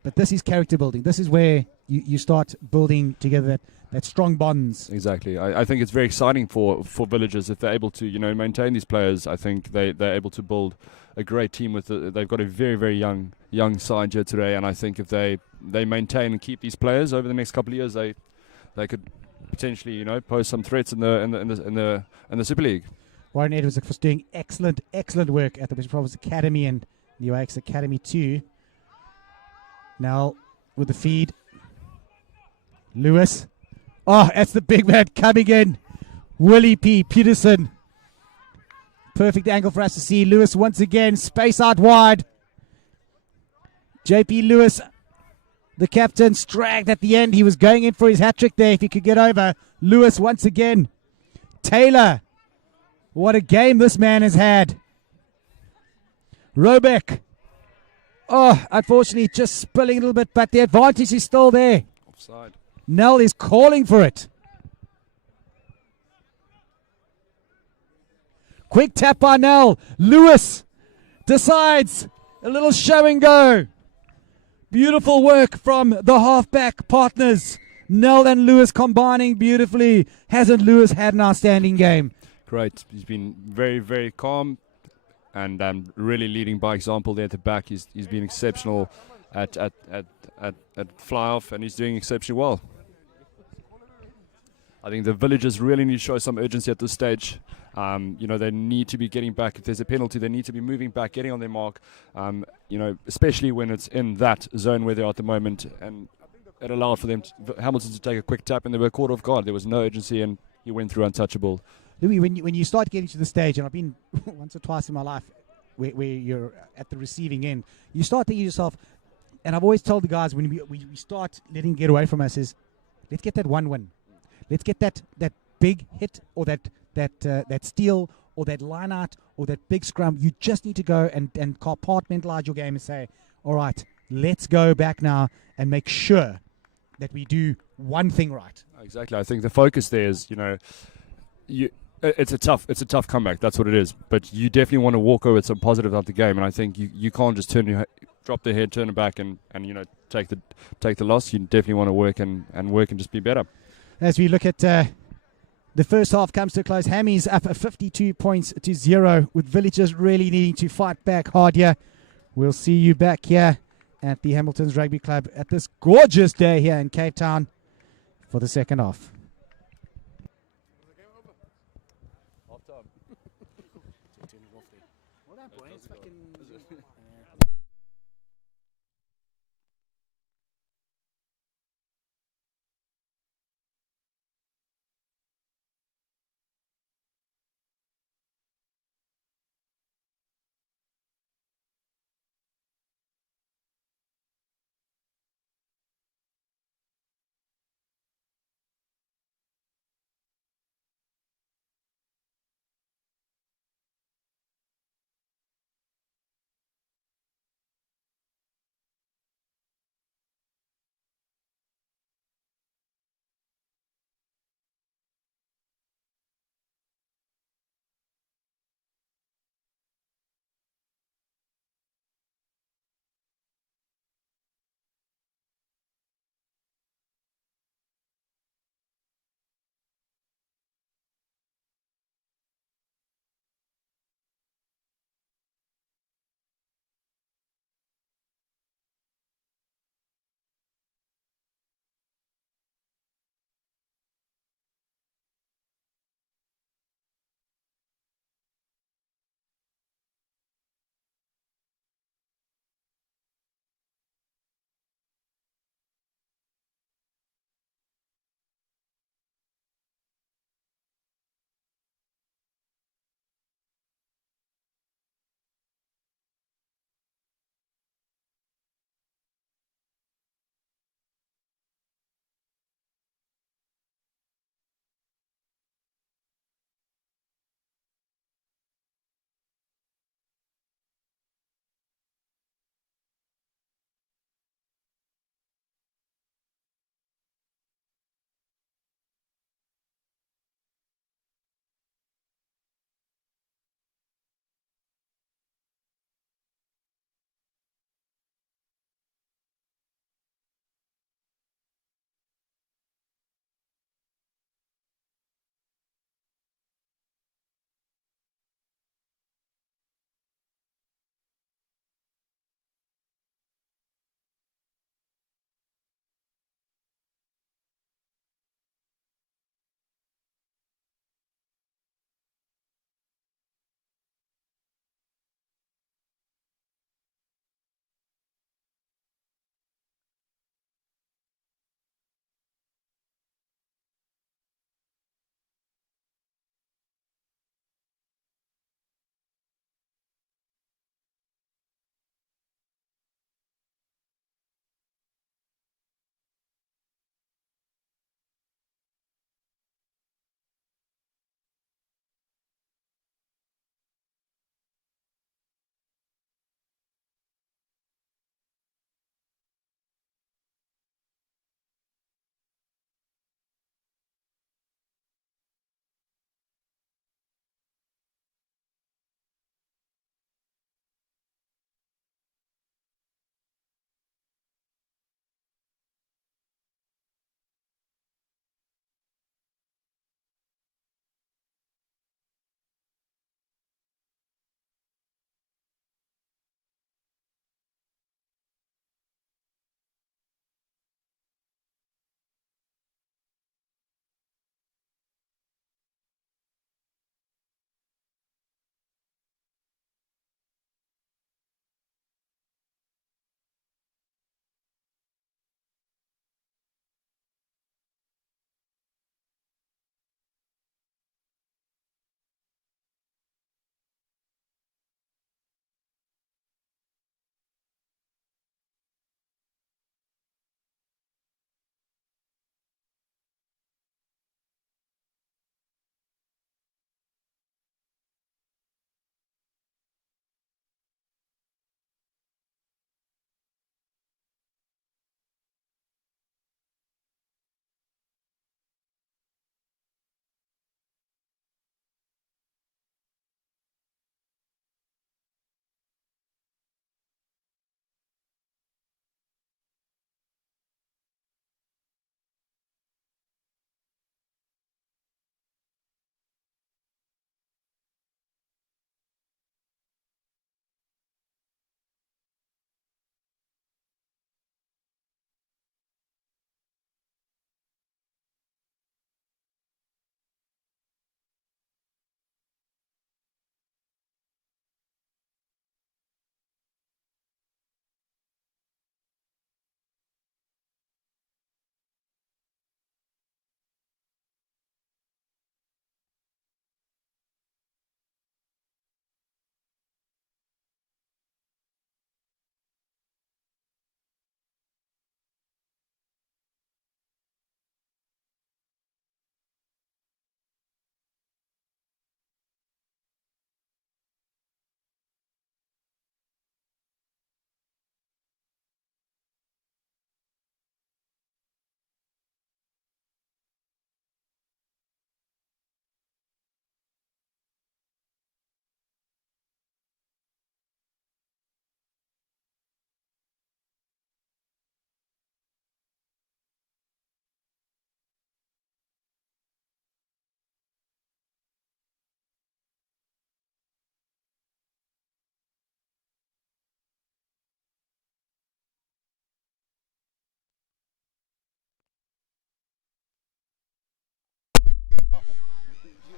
But this is character building. This is where you start building together that strong bonds. Exactly. I think it's very exciting for Villagers if they're able to, maintain these players. I think they're able to build a great team with they've got a very, very young side here today. And I think if they maintain and keep these players over the next couple of years, they could potentially, pose some threats in the Super League. Warren Edwards, of course, doing excellent work at the Western Province Academy and the UAX Academy too. Now with the feed, Lewis. Oh, that's the big man coming in. Willie P. Peterson. Perfect angle for us to see. Lewis once again, space out wide. JP Lewis, the captain, stragged at the end. He was going in for his hat-trick there if he could get over. Lewis once again. Taylor. What a game this man has had. Robeck. Oh, unfortunately, just spilling a little bit, but the advantage is still there. Offside. Nell is calling for it. Quick tap by Nell. Lewis decides. A little show and go. Beautiful work from the halfback partners. Nell and Lewis combining beautifully. Hasn't Lewis had an outstanding game? Great. He's been very, very calm and really leading by example there at the back. He's been exceptional at fly off, and he's doing exceptionally well. I think the Villagers really need to show some urgency at this stage. They need to be getting back. If there's a penalty, they need to be moving back, getting on their mark. Especially when it's in that zone where they are at the moment, and it allowed for them, Hamilton, to take a quick tap, and they were caught off guard. There was no urgency, and he went through untouchable. Louis, when you start getting to the stage, and I've been once or twice in my life where you're at the receiving end, you start thinking to yourself, and I've always told the guys when we start letting it get away from us is, let's get that one win. Let's get that big hit or that steal or that line out or that big scrum. You just need to go and compartmentalize your game and say, all right, let's go back now and make sure that we do one thing right. Exactly. I think the focus there is, it's a tough comeback. That's what it is. But you definitely want to walk over with some positive out the game. And I think you can't just drop the head, turn it back, and take the loss. You definitely want to work and just be better. As we look at the first half comes to a close, Hammies up 52 points to 0, with Villagers really needing to fight back hard here. We'll see you back here at the Hamilton's Rugby Club at this gorgeous day here in Cape Town for the second half.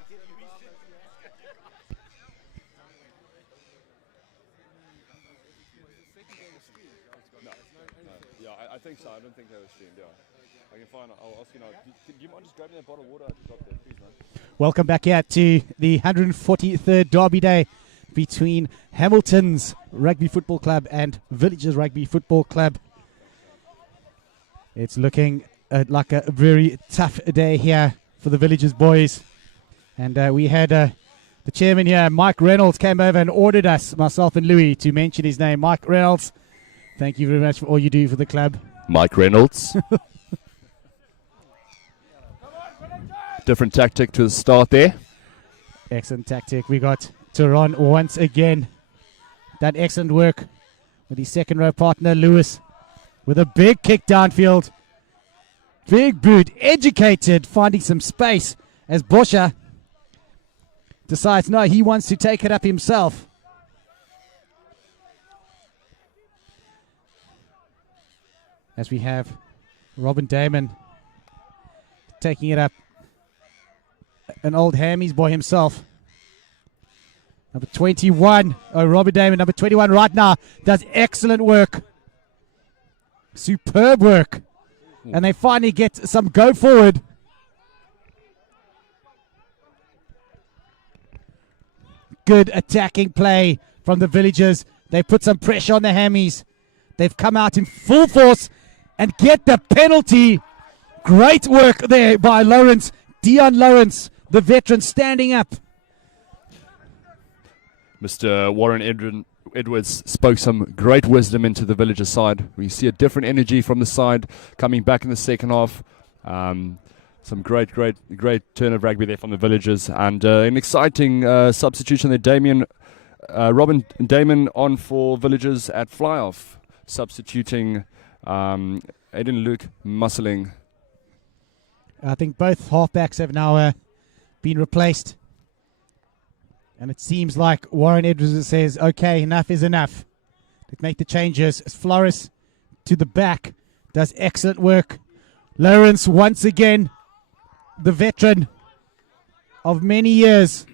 Yeah, I think so. I don't think they were streamed. Yeah, I can find. I'll ask you now. Do you mind just grabbing that bottle of water at the top there, please, man? Welcome back here to the 143rd Derby Day between Hamilton's Rugby Football Club and Villages Rugby Football Club. It's looking like a very tough day here for the Villages boys. And we had the chairman here, Mike Reynolds, came over and ordered us, myself and Louis, to mention his name. Mike Reynolds, thank you very much for all you do for the club. Mike Reynolds. Different tactic to the start there. Excellent tactic. We got Tehran once again. Done excellent work with his second row partner, Lewis, with a big kick downfield. Big boot, educated, finding some space as Boscha decides, no, he wants to take it up himself. As we have Robin Damon taking it up. An old Hammies boy himself. Number 21. Oh, Robin Damon, number 21 right now, does excellent work. Superb work. And they finally get some go forward. Good attacking play from the Villagers. They put some pressure on the Hammies. They've come out in full force and get the penalty. Great work there by Lawrence. Dion Lawrence, the veteran, standing up. Mr. Warren Edwards spoke some great wisdom into the Villagers side. We see a different energy from the side coming back in the second half. Some great turn of rugby there from the Villagers, and an exciting substitution there. Robin Damon on for Villagers at fly-off, substituting Aiden Luke Musseling. I think both halfbacks have now been replaced. And it seems like Warren Edwards says, okay, enough is enough. Let's make the changes. As Flores to the back does excellent work. Lawrence once again, the veteran of many years.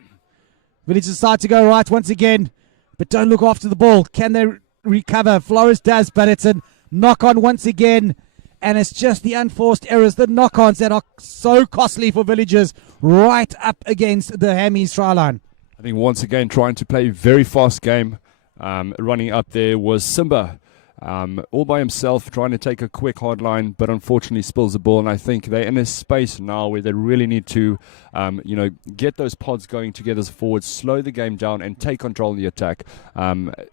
Village decide to go right once again, but don't look after the ball. Can they recover? Flores does, but it's a knock-on once again. And it's just the unforced errors, the knock-ons that are so costly for Villagers right up against the Hammies try line. I think once again trying to play a very fast game. Running up there was Simba. All by himself, trying to take a quick hard line, but unfortunately spills the ball. And I think they're in a space now where they really need to, get those pods going together as forwards, slow the game down, and take control of the attack.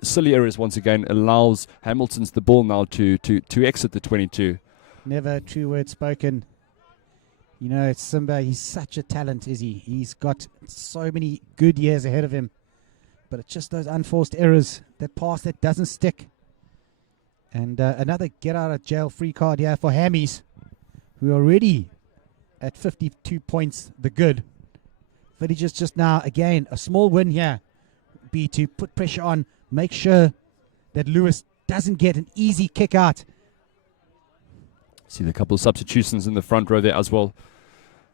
Silly errors once again allows Hamilton's the ball now to exit the 22. Never a true word spoken. You know, it's Simba. He's such a talent, is he? He's got so many good years ahead of him. But it's just those unforced errors, that pass that doesn't stick. And another get-out-of-jail-free card here for Hammies, who are already at 52 points, the good. Villagers just now, again, a small win here. Be to put pressure on, make sure that Lewis doesn't get an easy kick out. See the couple of substitutions in the front row there as well.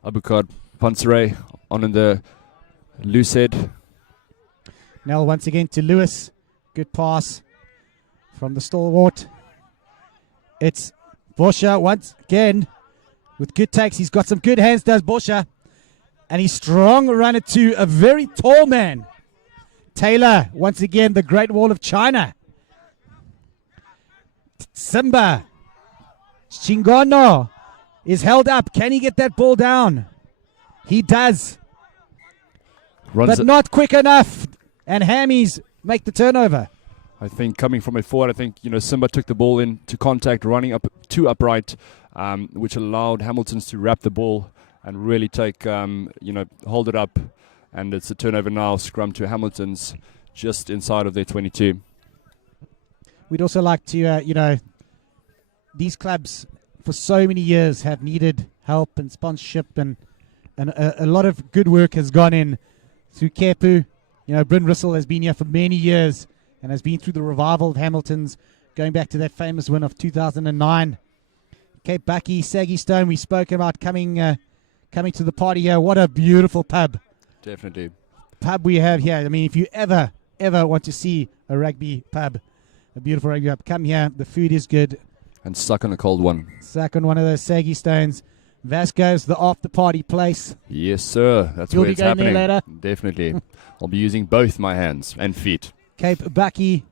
Abukad Pansare on in the loose head. Now once again to Lewis. Good pass from the stalwart. It's Boscha once again with good takes. He's got some good hands, does Boscha. And he's strong run it to a very tall man. Taylor, once again, the Great Wall of China. Simba. Chingono is held up. Can he get that ball down? He does. But not quick enough. And Hammies make the turnover. I think coming from a forward, I think, Simba took the ball into contact, running up too upright, which allowed Hamiltons to wrap the ball and really take, hold it up. And it's a turnover now, scrum to Hamiltons just inside of their 22. We'd also like to, these clubs for so many years have needed help and sponsorship, and a lot of good work has gone in through Kepu. Bryn Rissell has been here for many years and has been through the revival of Hamilton's, going back to that famous win of 2009. Cape Bucky, Saggy Stone, we spoke about coming to the party here. What a beautiful pub. Definitely. pub we have here. I mean, if you ever want to see a rugby pub, a beautiful rugby pub, come here. The food is good. And suck on a cold one. Suck on one of those saggy stones. Vasco's the after party place. Yes, sir. That's You'll where be it's going there happening. later? Definitely. I'll be using both my hands and feet. Cape Bucky.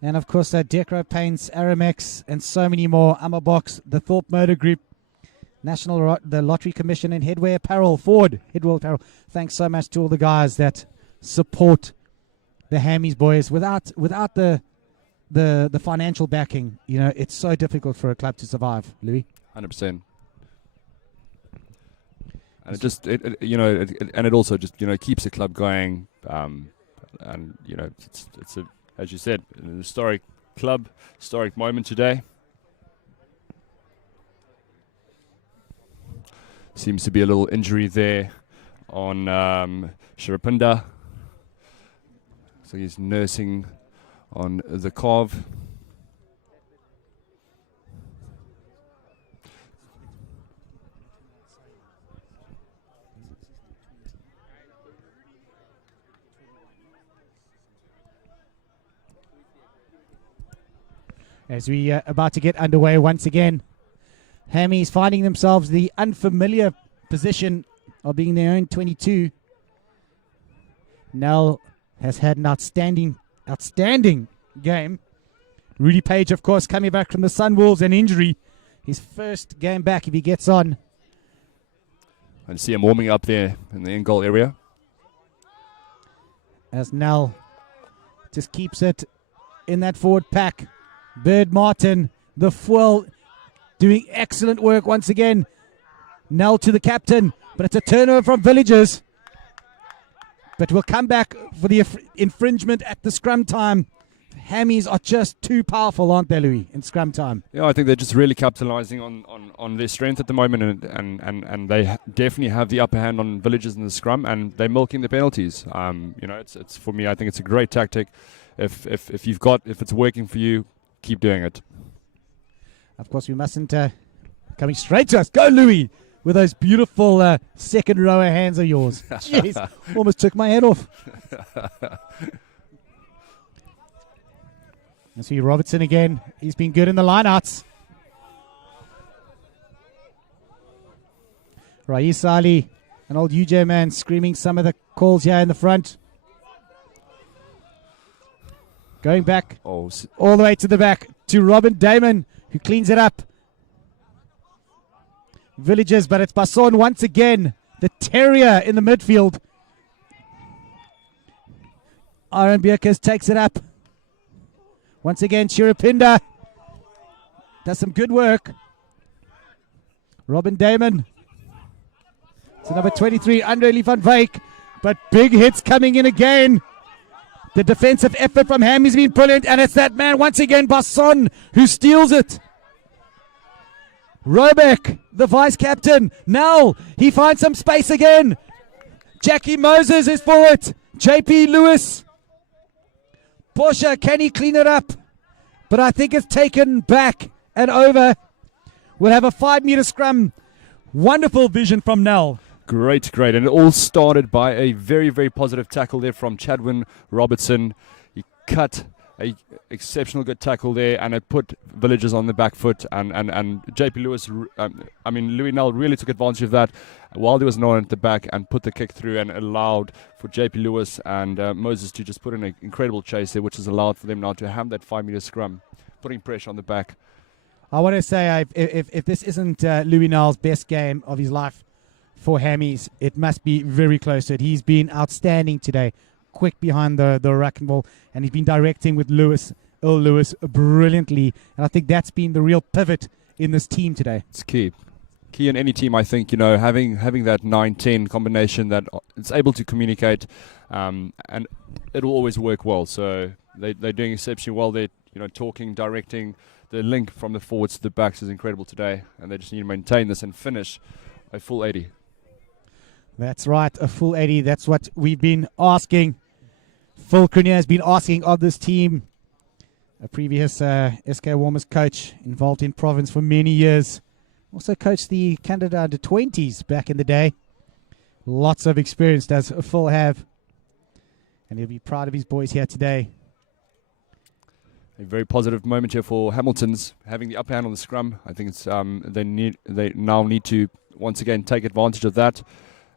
And of course, Decro Paints, Aramex, and so many more. Box, the Thorpe Motor Group, the Lottery Commission, and Headway Apparel, Ford, Headway Apparel. Thanks so much to all the guys that support the Hammies boys. Without the financial backing, it's so difficult for a club to survive, Louis. 100%. And it also just keeps the club going. And it's a, as you said, an historic club, historic moment today. Seems to be a little injury there on Shirapunda. So he's nursing on the calf. As we are about to get underway once again, Hammies finding themselves the unfamiliar position of being their own 22. Nell has had an outstanding game. Rudy Page, of course, coming back from the Sunwolves and injury. His first game back if he gets on. I see him warming up there in the end goal area. As Nell just keeps it in that forward pack. Bird Martin, the foil, doing excellent work once again. Nell to the captain, but it's a turnover from Villagers. But we'll come back for the infringement at the scrum time. Hammies are just too powerful, aren't they, Louis, in scrum time? Yeah, I think they're just really capitalizing on their strength at the moment, and they definitely have the upper hand on Villagers in the scrum, and they're milking the penalties. It's for me, I think it's a great tactic. If it's working for you, keep doing it. Of course, we mustn't coming straight to us. Go, Louis, with those beautiful second rower hands of yours. Jeez, almost took my head off. I see Robertson again. He's been good in the lineouts. Rais Ali, an old UJ man, screaming some of the calls here in the front. Going back all the way to the back to Robin Damon, who cleans it up. Villagers, but it's Basson once again, the terrier in the midfield. Aaron Bierkes takes it up. Once again, Shirapinda does some good work. Robin Damon. It's number 23, Andre van Wyk. But big hits coming in again. The defensive effort from Ham has been brilliant, and it's that man once again, Basson, who steals it. Robeck, the vice captain. Now he finds some space again. Jackie Moses is for it. JP Lewis. Porsche, can he clean it up? But I think it's taken back and over. We'll have a 5-meter scrum. Wonderful vision from Nell. Great. And it all started by a very, very positive tackle there from Chadwin Robertson. He cut a exceptional good tackle there, and it put Villagers on the back foot. And JP Lewis, Louis Nell really took advantage of that while there was no one at the back and put the kick through and allowed for JP Lewis and Moses to just put in an incredible chase there, which has allowed for them now to have that 5-meter scrum, putting pressure on the back. I want to say, if this isn't Louis Nell's best game of his life for Hammies, it must be very close to it. He's been outstanding today, quick behind the ruck and ball, and he's been directing with Earl Lewis brilliantly, and I think that's been the real pivot in this team today. It's key in any team, I think, having that 9-10 combination that it's able to communicate, and it'll always work well. So they're doing exceptionally well. They're talking, directing. The link from the forwards to the backs is incredible today, and they just need to maintain this and finish a full 80. That's right, a full 80. That's what we've been asking. Phil Crinier has been asking of this team. A previous SK Warmers coach, involved in Province for many years. Also coached the Canada under 20s back in the day. Lots of experience does Phil have. And he'll be proud of his boys here today. A very positive moment here for Hamilton's having the upper hand on the scrum. I think it's they now need to once again take advantage of that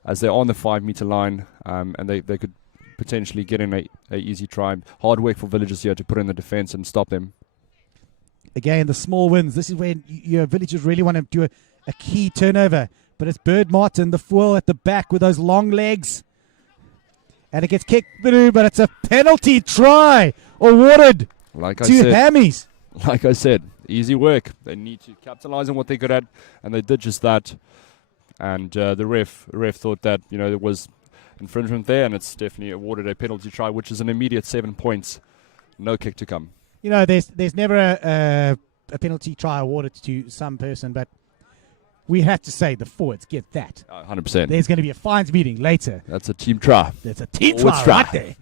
as they're on the 5 meter line, and they could potentially get in a easy try. Hard work for Villagers here to put in the defense and stop them. Again, the small wins. This is when your Villagers really want to do a key turnover. But it's Bird Martin, the foil at the back with those long legs. And it gets kicked through, but it's a penalty try awarded Like to I said, Hammies. like I said, easy work. They need to capitalize on what they're good at, and they did just that. And the ref thought that there was infringement there, and it's definitely awarded a penalty try, which is an immediate 7 points. No kick to come. There's never a penalty try awarded to some person, but we have to say the forwards get that. 100%. There's going to be a fines meeting later. That's a team try. There's a team Forwards try right there.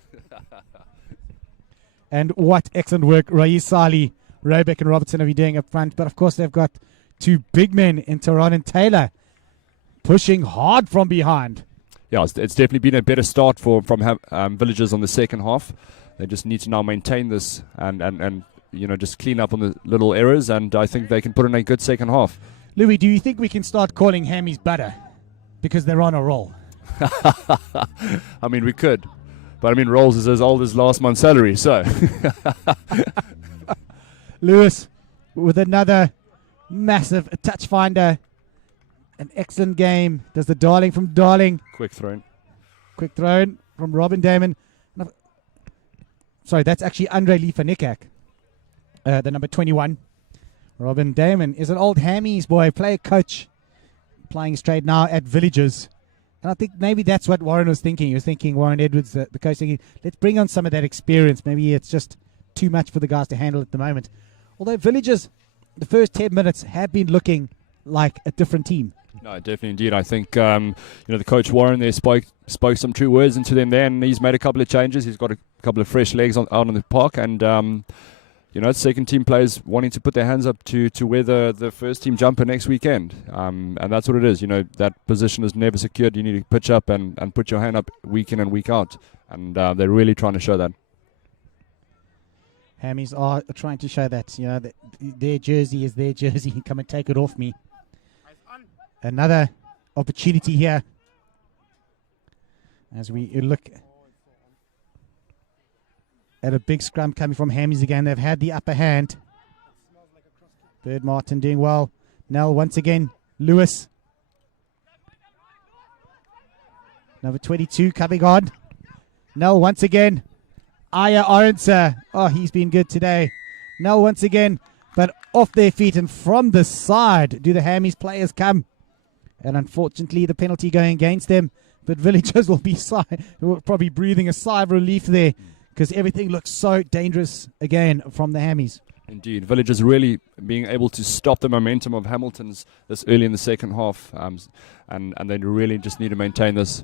And what excellent work Rais Sali, Robeck and Robertson are doing up front. But of course they've got two big men in Tehran and Taylor pushing hard from behind. Yeah, it's definitely been a better start from Villagers on the second half. They just need to now maintain this and just clean up on the little errors, and I think they can put in a good second half. Louis, do you think we can start calling Hammies butter because they're on a roll? I mean, we could. But, Rolls is as old as last month's salary, so. Lewis with another massive touch finder. An excellent game. Does the Darling from Darling. Quick throw from Robin Damon. Sorry, that's actually Andre Lifanikak, the number 21. Robin Damon is an old Hammies boy, player coach, playing straight now at Villagers. And I think maybe that's what Warren was thinking. He was thinking, Warren Edwards, the coach, thinking, let's bring on some of that experience. Maybe it's just too much for the guys to handle at the moment. Although Villagers, the first 10 minutes have been looking like a different team. No, definitely indeed. I think the coach Warren there spoke some true words into them there, and he's made a couple of changes. He's got a couple of fresh legs out on the park, and second team players wanting to put their hands up to wear the first team jumper next weekend, and that's what it is. That position is never secured. You need to pitch up and put your hand up week in and week out, and they're really trying to show that. Hammies are trying to show that their jersey is their jersey. Come and take it off me. Another opportunity here as we look at a big scrum coming from Hammies again. They've had the upper hand. Bird Martin doing well. Nell once again. Lewis. Number 22 coming on. Nell once again. Aya Aronsa. Oh, he's been good today. Nell once again. But off their feet and from the side do the Hammies players come. And unfortunately, the penalty going against them. But Villagers will be probably breathing a sigh of relief there because everything looks so dangerous again from the Hammies. Indeed. Villagers really being able to stop the momentum of Hamilton's this early in the second half. And they really just need to maintain this.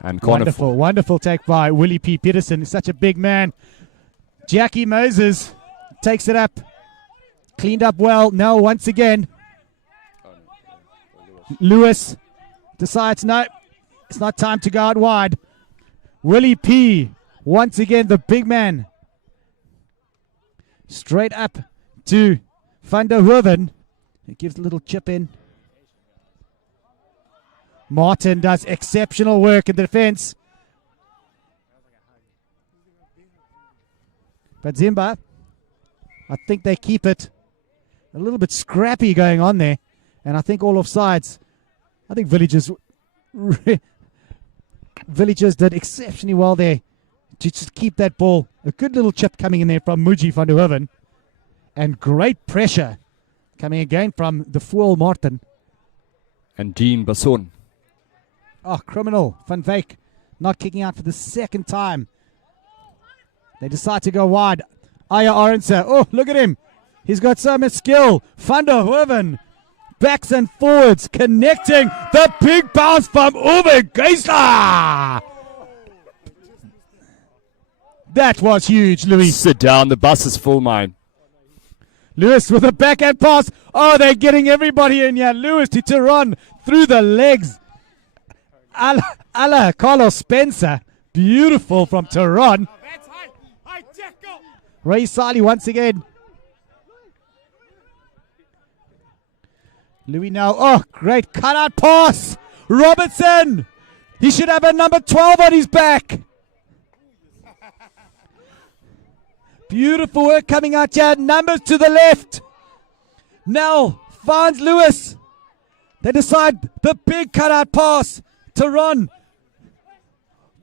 And wonderful take by Willie P. Peterson. He's such a big man. Jackie Moses takes it up. Cleaned up well. Now once again. Lewis decides, no, it's not time to go out wide. Willie P. Once again, the big man. Straight up to Van der Hoeven. He gives a little chip in. Martin does exceptional work in the defense. But Zimba, I think they keep it a little bit scrappy going on there. And I think all offsides. I think Villagers did exceptionally well there to just keep that ball. A good little chip coming in there from Muji van der Hoeven. And great pressure coming again from the fool Martin. And Dean Basson. Oh, criminal. Van Wyk not kicking out for the second time. They decide to go wide. Aya Aronsa. Oh, look at him. He's got so much skill. Van der Hoeven. Backs and forwards, connecting the big bounce from Uwe Geisler. That was huge, Louis. Sit down, the bus is full, mine. Lewis with a backhand pass. Oh, they're getting everybody in here. Lewis to Tehran through the legs. Ala Carlos Spencer. Beautiful from Tehran. That's high. High tackle. Ray Sali once again. Louis now. Oh, great cutout pass. Robertson. He should have a number 12 on his back. Beautiful work coming out here. Numbers to the left. Now finds Lewis. They decide the big cutout pass to Ron.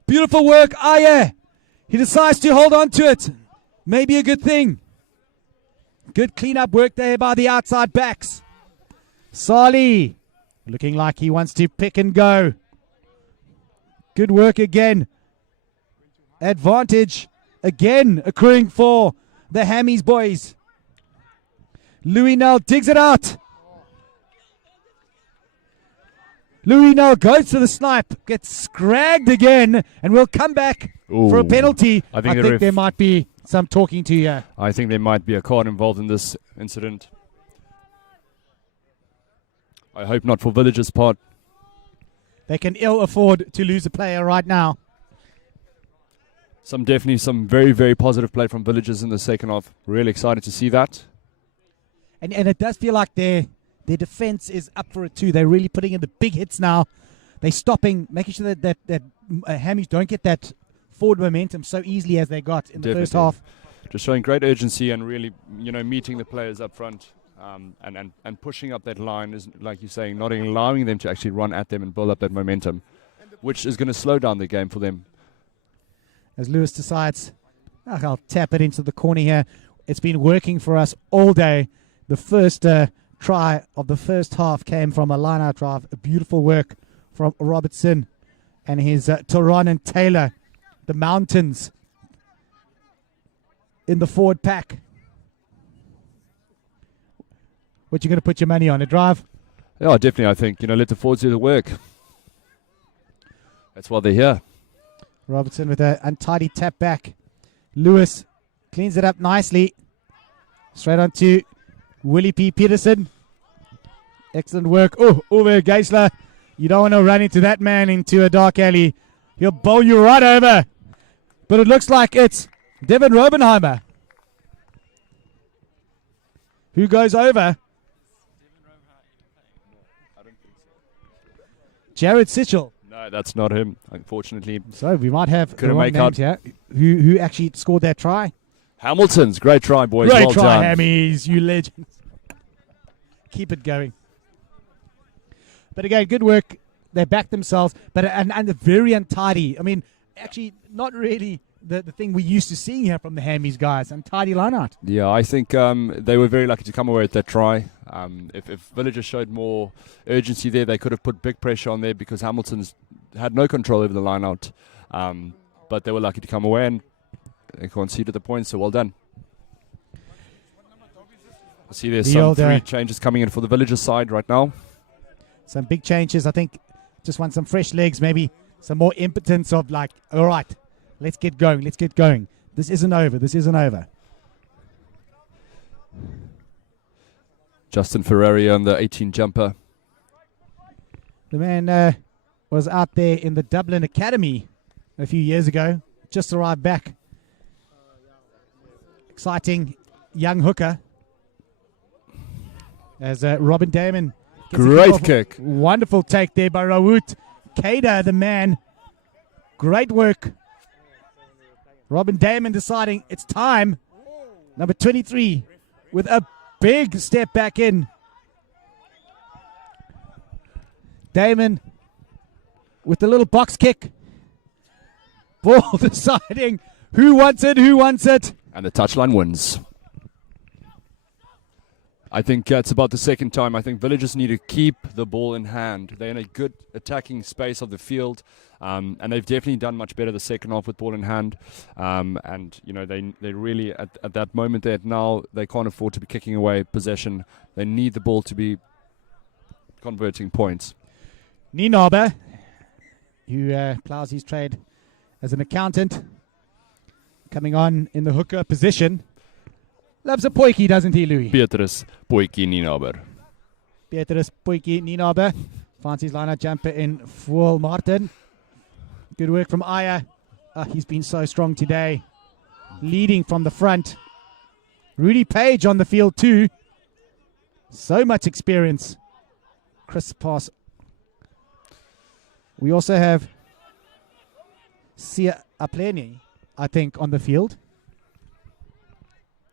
Beautiful work, Aye. He decides to hold on to it. Maybe a good thing. Good cleanup work there by the outside backs. Sali looking like he wants to pick and go. Good work again. Advantage again accruing for the Hammies boys. Louis Nell digs it out. Louis Nell goes to the snipe, gets scragged again, and will come back for a penalty. I I think think there might be some talking to you. I think there might be a card involved in this incident. I hope not for Village's part. They can ill afford to lose a player right now. Definitely some very, very positive play from Villagers in the second half. Really excited to see that. And it does feel like their defense is up for it too. They're really putting in the big hits now. They're stopping, making sure that Hammies don't get that forward momentum so easily as they got in the first half. Just showing great urgency and really, meeting the players up front and pushing up that line is, like you're saying, not allowing them to actually run at them and build up that momentum, which is going to slow down the game for them. As Lewis decides, I'll tap it into the corner here. It's been working for us all day. The first try of the first half came from a line-out drive. A beautiful work from Robertson and his Tehran and Taylor. The Mountains in the forward pack. What you going to put your money on? A drive? Yeah, definitely. I think, let the forwards do the work. That's why they're here. Robertson with an untidy tap back. Lewis cleans it up nicely. Straight on to Willie P. Peterson. Excellent work. Oh, over Geisler. You don't want to run into that man into a dark alley. He'll bowl you right over. But it looks like it's Devin Robenheimer who goes over. Jared Sitchell. No, that's not him, unfortunately. So we might have Couldn't the wrong make names here. Who actually scored that try? Hamilton's great try, boys. Great well try, done. Hammies, you legends. Keep it going. But again, good work. They backed themselves, but and very untidy. I mean, actually, not really the thing we're used to seeing here from the Hammies guys. Untidy line-out. Yeah, I think they were very lucky to come away with that try. If Villagers showed more urgency there, they could have put big pressure on there because Hamilton's had no control over the line-out. But they were lucky to come away and they conceded the points, so well done. I see there's some 3 changes coming in for the Villagers side right now. Some big changes. I think just want some fresh legs, maybe some more impotence of like, all right, let's get going, let's get going. This isn't over, this isn't over. Justin Ferrari on the 18 jumper. The man was out there in the Dublin Academy a few years ago, just arrived back. Exciting young hooker. As Robin Damon gets Great kick. Wonderful take there by Rawoot. Kader, the man. Great work. Robin Damon deciding it's time. Number 23 with a big step back in. Damon with the little box kick. Ball deciding who wants it, who wants it. And the touchline wins. I think it's about the second time. I think Villagers need to keep the ball in hand. They're in a good attacking space of the field, and they've definitely done much better the second half with ball in hand. And they really at that moment there now they can't afford to be kicking away possession. They need the ball to be converting points. Nienaber, who plows his trade as an accountant, coming on in the hooker position. Loves a poikie, doesn't he, Louis? Petrus Poikie Nienaber. Petrus Poikie Nienaber Finds his line-out jumper in for Martin. Good work from Aya. He's been so strong today. Leading from the front. Rudy Page on the field too. So much experience. Crisp pass. We also have Sia Apleni, I think, on the field.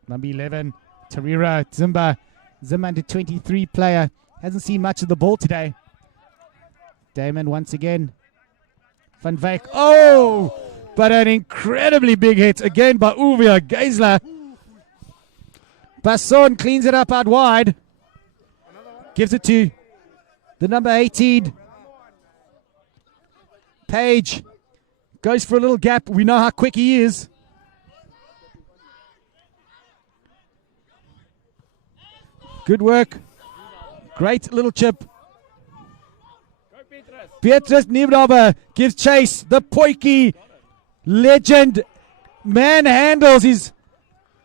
Number 11, Tarira Zimba. Zimba under 23 player. Hasn't seen much of the ball today. Damon once again. Van Wyk. Oh! But an incredibly big hit again by Uvia Geisler. Basson cleans it up out wide. Gives it to the number 18. Page goes for a little gap. We know how quick he is. Good work. Great little chip. Petrus Niemnaber gives chase. The Poiki legend manhandles his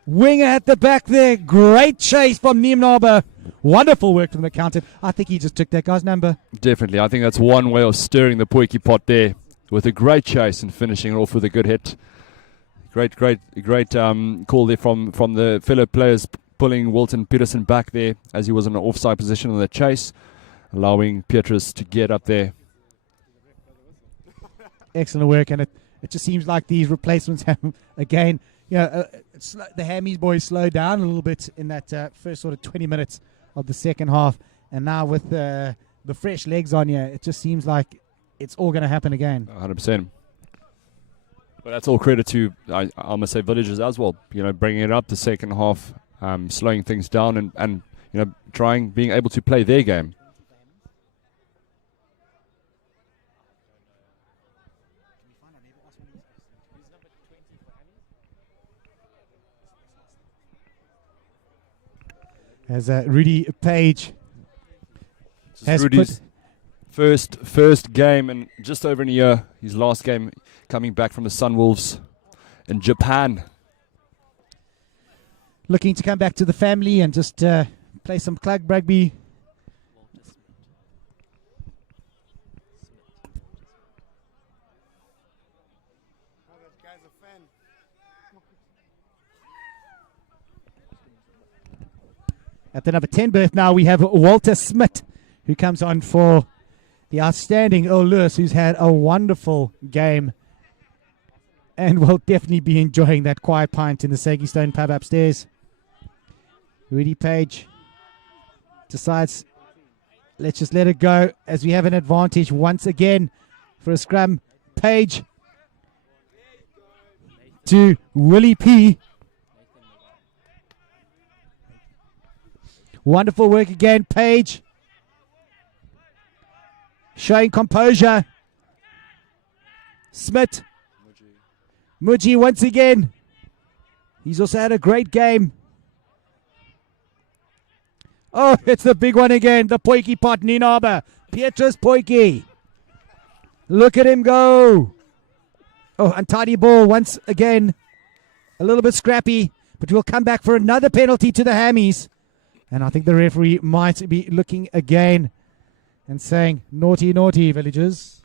winger at the back there. Great chase from Niemnaber. Wonderful work from the accountant. I think he just took that guy's number. Definitely. I think that's one way of stirring the Poiki pot there with a great chase and finishing it off with a good hit. Great call there from the fellow players, pulling Wilton Peterson back there as he was in an offside position on the chase, allowing Petrus to get up there. Excellent work, and it just seems like these replacements have, again, the Hammies boys slowed down a little bit in that first sort of 20 minutes of the second half, and now with the fresh legs on here, it just seems like it's all going to happen again. 100%. But that's all credit to, I must say, Villagers as well. Bringing it up the second half, slowing things down, and being able to play their game. As Rudy Page has Rudy's first game in just over a year. His last game coming back from the Sunwolves in Japan. Looking to come back to the family and just play some club rugby. At the number 10 berth now, we have Walter Smith, who comes on for the outstanding Earl Lewis, who's had a wonderful game and will definitely be enjoying that quiet pint in the Sagi Stone pub upstairs. Rudy Page decides, let's just let it go as we have an advantage once again for a scrum. Page to Willie P. Wonderful work again, Page. Showing composure. Smith. Muji once again. He's also had a great game. Oh, it's the big one again. The Poiki pot, Niemnaber. Petrus Poiki. Look at him go. Oh, untidy ball once again. A little bit scrappy, but we'll come back for another penalty to the Hammies. And I think the referee might be looking again and saying, naughty, naughty, Villagers.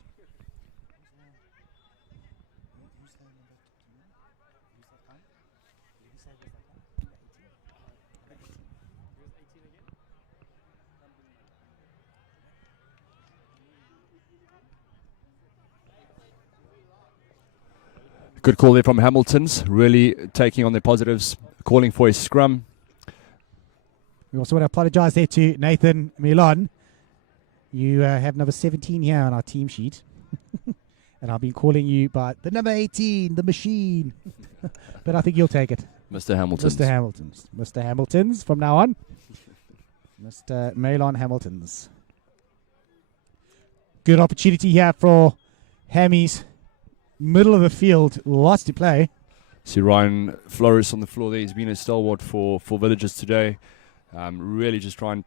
Good call there from Hamilton's, really taking on the positives, calling for a scrum. We also want to apologize there to Nathan Milan. You have number 17 here on our team sheet. And I've been calling you by the number 18, the machine. But I think you'll take it. Mr. Hamilton's. Mr. Hamilton's. Mr. Hamilton's from now on. Mr. Milan Hamilton's. Good opportunity here for Hammies. Middle of the field, lots to play. See Ryan Flores on the floor there. He's been a stalwart for Villagers today. Really just trying,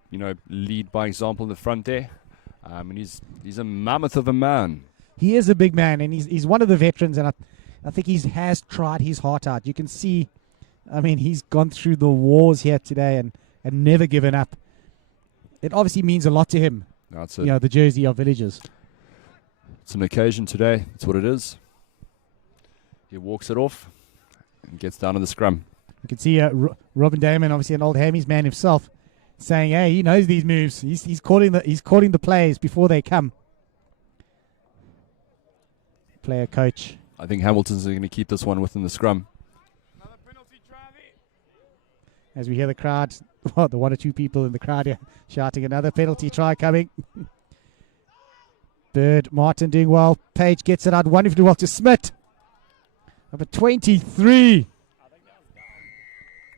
lead by example in the front there. And he's a mammoth of a man. He is a big man, and he's one of the veterans, and I think he has tried his heart out. You can see, he's gone through the wars here today and never given up. It obviously means a lot to him That's you it. know, the jersey of Villagers. It's an occasion today. That's what it is. He walks it off and gets down to the scrum. You can see Robin Damon, obviously an old Hammies man himself, saying, "Hey, he knows these moves. He's calling the plays before they come." Player coach. I think Hamilton's going to keep this one within the scrum. Another penalty try there. As we hear the crowd, well, the one or two people in the crowd here shouting another penalty try coming. Bird, Martin doing well. Page gets it out wonderfully well to Smith. Number 23.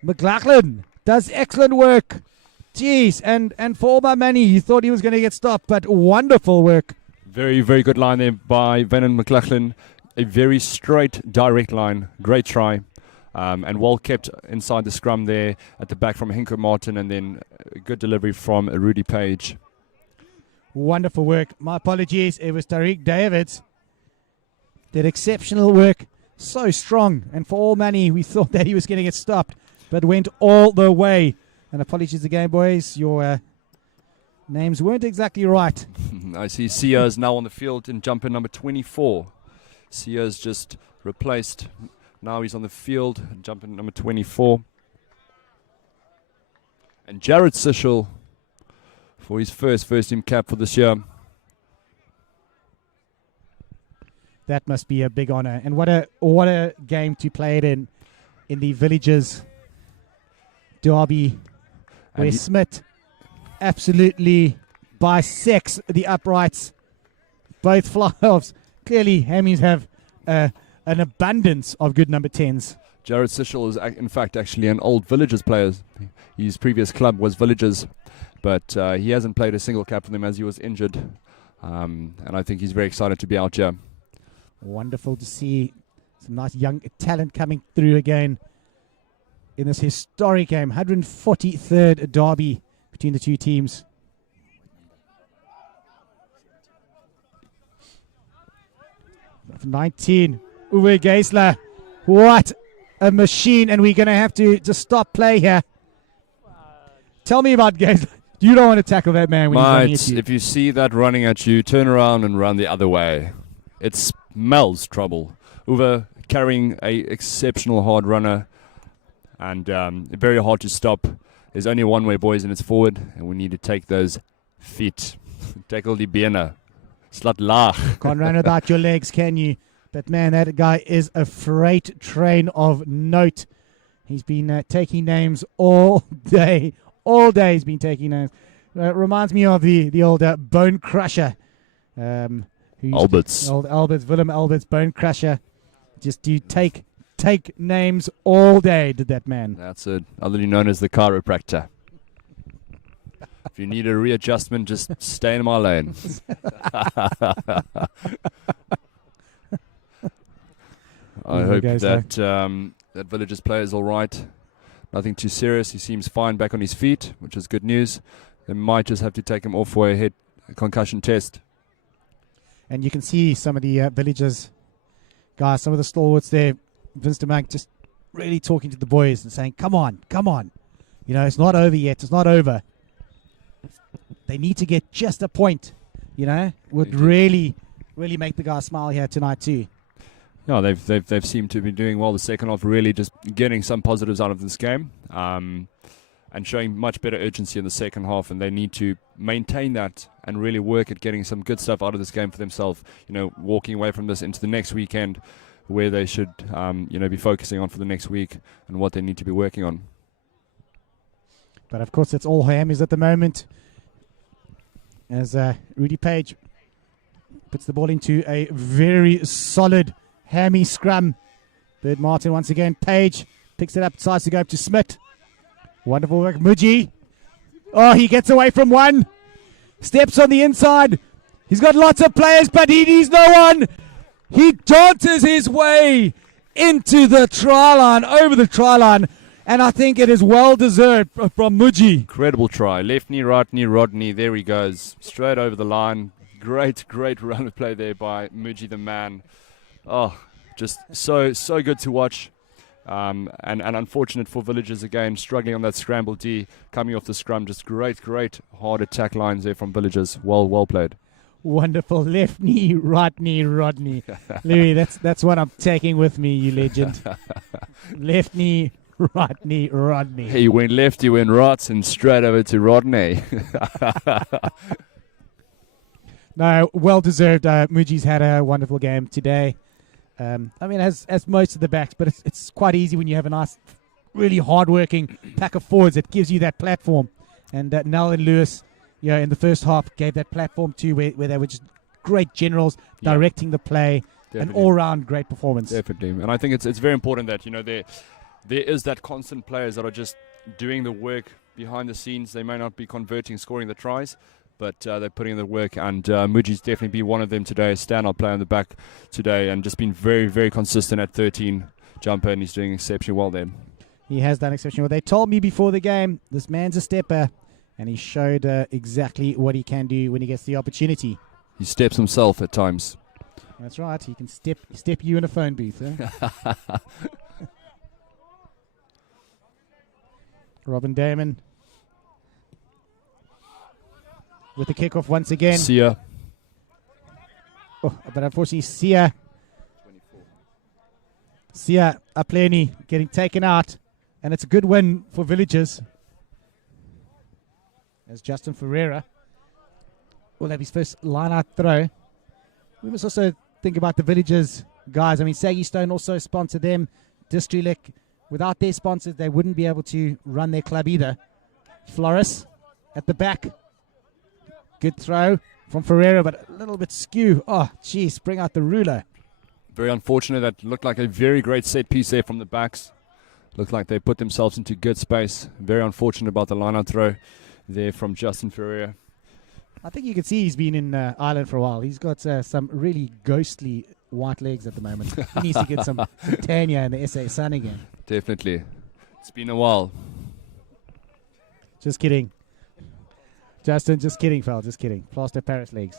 McLachlan does excellent work. Jeez, and for all my money, he thought he was going to get stopped, but wonderful work. Very, very good line there by Venon McLachlan. A very straight, direct line. Great try. And well kept inside the scrum there at the back from Hinko Martin, and then a good delivery from Rudy Page. Wonderful work. My apologies. It was Tariq Davids. Did exceptional work. So strong. And for all money, we thought that he was going to get stopped, but went all the way. And apologies again, boys. Your names weren't exactly right. I see Sia's now on the field in jumper number 24. Sia's just replaced. Now he's on the field, jumper number 24. And Jared Sichel for his first team cap for this year. That must be a big honor. And what a game to play it in the Villagers derby, where Smith absolutely bisects the uprights. Both fly-offs. Clearly, Hammies have an abundance of good number 10s. Jared Sichel is, in fact, actually an old Villagers player. His previous club was Villagers, but he hasn't played a single cap for them as he was injured. And I think he's very excited to be out here. Wonderful to see some nice young talent coming through again in this historic game. 143rd derby between the two teams. Number 19, Uwe Geisler. What a machine, and we're going to have to just stop play here. Tell me about Geisler. You don't want to tackle that man when he's running at you. If you see that running at you, turn around and run the other way. It smells trouble. Uwe carrying a exceptional hard runner, and very hard to stop. There's only one way, boys, and it's forward, and we need to take those feet. Tackle die bene. Slat laag. Can't run without your legs, can you? But man, that guy is a freight train of note. He's been taking names all day. All day he's been taking names. Reminds me of the old Bone Crusher. Alberts. Old Alberts, Willem Alberts, Bone Crusher. Just do take names all day, did that man. That's it. Otherly known as the chiropractor. If you need a readjustment, just stay in my lane. I hope that Villagers player is all right. Nothing too serious. He seems fine back on his feet, which is good news. They might just have to take him off for a concussion test. And you can see some of the Villagers guys, some of the stalwarts there. Vince de Monk just really talking to the boys and saying, come on. You know, it's not over yet. It's not over. They need to get just a point, you know. Would really make the guys smile here tonight too. No, they've seemed to be doing well the second half, really just getting some positives out of this game, and showing much better urgency in the second half, and they need to maintain that and really work at getting some good stuff out of this game for themselves, you know, walking away from this into the next weekend where they should be focusing on for the next week and what they need to be working on. But of course it's all Hammies at the moment, as Rudy Page puts the ball into a very solid Hammy scrum. Bird Martin once again. Page picks it up, decides to go up to Smith. Wonderful work. Muji. Oh, he gets away from one. Steps on the inside. He's got lots of players, but he needs no one. He dances his way into the try line, over the try line. And I think it is well deserved from Muji. Incredible try. Left knee, right knee, Rodney. There he goes. Straight over the line. Great run of play there by Muji the man. Oh, just so good to watch. And unfortunate for Villagers again, struggling on that scramble D, coming off the scrum. Just great hard attack lines there from Villagers. Well played. Wonderful. Left knee, right knee, Rodney. Louis, that's what I'm taking with me, you legend. Left knee, right knee, Rodney. He went left, he went right, and straight over to Rodney. No, well deserved. Muji's had a wonderful game today. I mean, as most of the backs, but it's quite easy when you have a nice, really hard-working pack of forwards. It gives you that platform. And Nell and Lewis, in the first half, gave that platform too, where they were just great generals, directing the play, an all-round great performance. Definitely, and I think it's very important that there is that constant players that are just doing the work behind the scenes. They may not be converting, scoring the tries, but they're putting in the work, and Muji's definitely been one of them today, a standout player in the back today, and just been very consistent at 13 jumper, and he's doing exceptionally well there. He has done exceptionally well. They told me before the game, this man's a stepper, and he showed exactly what he can do when he gets the opportunity. He steps himself at times. That's right. He can step you in a phone booth. Eh? Robin Damon with the kickoff once again. Sia. Oh, but unfortunately, Sia Apleni getting taken out. And it's a good win for Villagers. As Justin Ferreira will have his first line-out throw. We must also think about the Villagers guys. I mean, Saggy Stone also sponsored them. Distrelec, without their sponsors, they wouldn't be able to run their club either. Floris at the back. Good throw from Ferreira, but a little bit skew. Oh, geez, bring out the ruler. Very unfortunate. That looked like a very great set piece there from the backs. Looked like they put themselves into good space. Very unfortunate about the line-out throw there from Justin Ferreira. I think you can see he's been in Ireland for a while. He's got some really ghostly white legs at the moment. He needs to get some Tanya in the SA sun again. Definitely. It's been a while. Just kidding. Justin, just kidding, fella. Just kidding. Plaster Paris legs.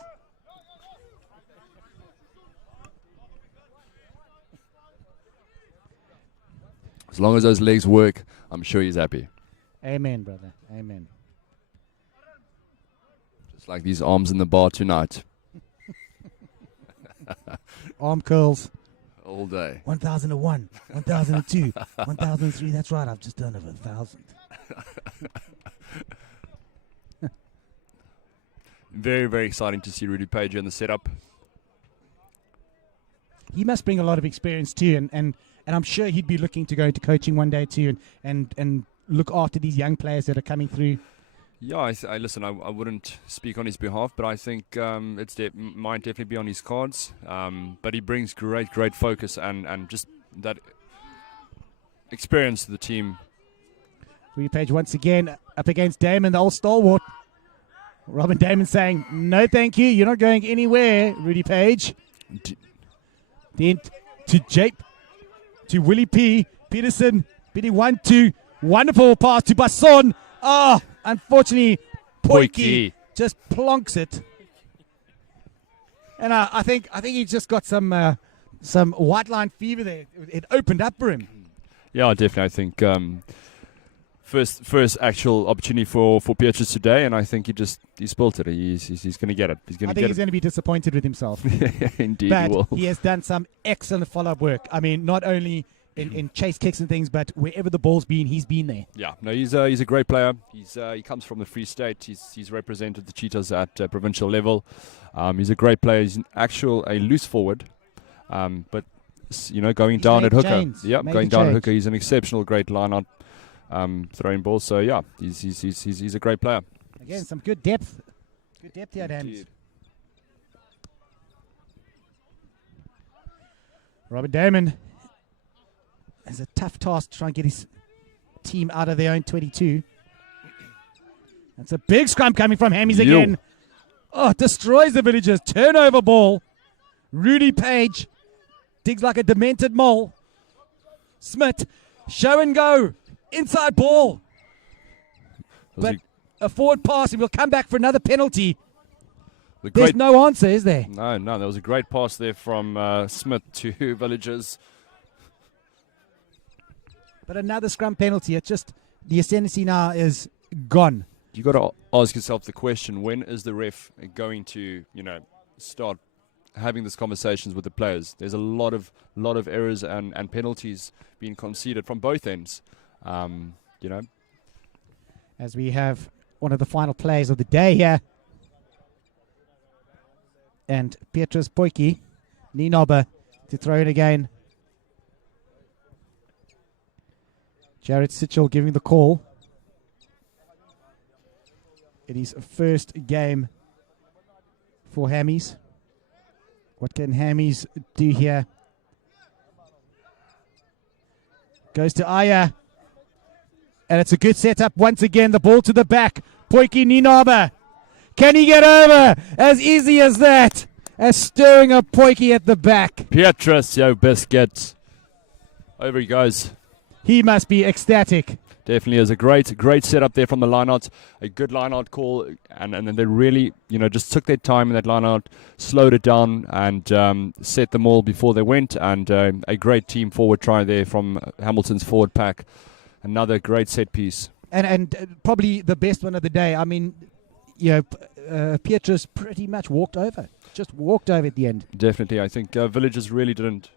As long as those legs work, I'm sure he's happy. Amen, brother. Amen. Just like these arms in the bar tonight. Arm curls. All day. 1001, 1002, 1003. That's right. I've just done over 1,000. Very exciting to see Rudy Page in the setup. He must bring a lot of experience too, and I'm sure he'd be looking to go into coaching one day too, and look after these young players that are coming through. Yeah, listen. I wouldn't speak on his behalf, but I think might definitely be on his cards. But he brings great focus and just that experience to the team. Rudy Page once again up against Damon, the old stalwart. Robin Damon saying, "No, thank you. You're not going anywhere, Rudy Page." Then to Jape, to Willie P. Peterson, bidding 1-2. Wonderful pass to Basson. Oh, unfortunately, Poiki just plonks it. And I think he just got some white line fever there. It opened up for him. Yeah, definitely. I think first actual opportunity for Pietrus today, and I think he spilt it. He's going to get it. He's going to be disappointed with himself. Indeed, but he will. He has done some excellent follow-up work. I mean, not only in chase kicks and things, but wherever the ball's been, he's been there. Yeah, no, he's a great player. He comes from the Free State. He's represented the Cheetahs at provincial level. He's a great player. He's a loose forward, but going down at hooker. Yeah, going down at hooker. He's an exceptional, great line-out throwing balls. So yeah, he's a great player. Again, some good depth. Good depth here, Dan. Robert Damon has a tough task to try and get his team out of their own 22. That's a big scrum coming from Hammies again. Oh, destroys the Villagers. Turnover ball. Rudy Page digs like a demented mole. Smith, show and go. Inside ball. But a forward pass, and we'll come back for another penalty. There's no answer, is there? No. There was a great pass there from Smith to Villagers. But another scrum penalty. It's just the ascendancy now is gone. You got to ask yourself the question: when is the ref going to, start having these conversations with the players? There's a lot of errors and penalties being conceded from both ends. As we have one of the final plays of the day here. And Petrus Poiki, Ninoba to throw in again. Jared Sitchell giving the call in his first game for Hammies. What can Hammies do here? Goes to Aya. And it's a good setup once again. The ball to the back. Poiki Ninoba. Can he get over? As easy as that. As stirring up Poiki at the back. Petrus, yo biscuit. Over he goes. He must be ecstatic. Definitely is a great setup there from the line-out. A good line-out call, and then they really, just took their time in that line-out, slowed it down, and set them all before they went. And a great team forward try there from Hamilton's forward pack. Another great set piece. And probably the best one of the day. I mean, Petrus pretty much walked over. Just walked over at the end. Definitely. I think Villagers really didn't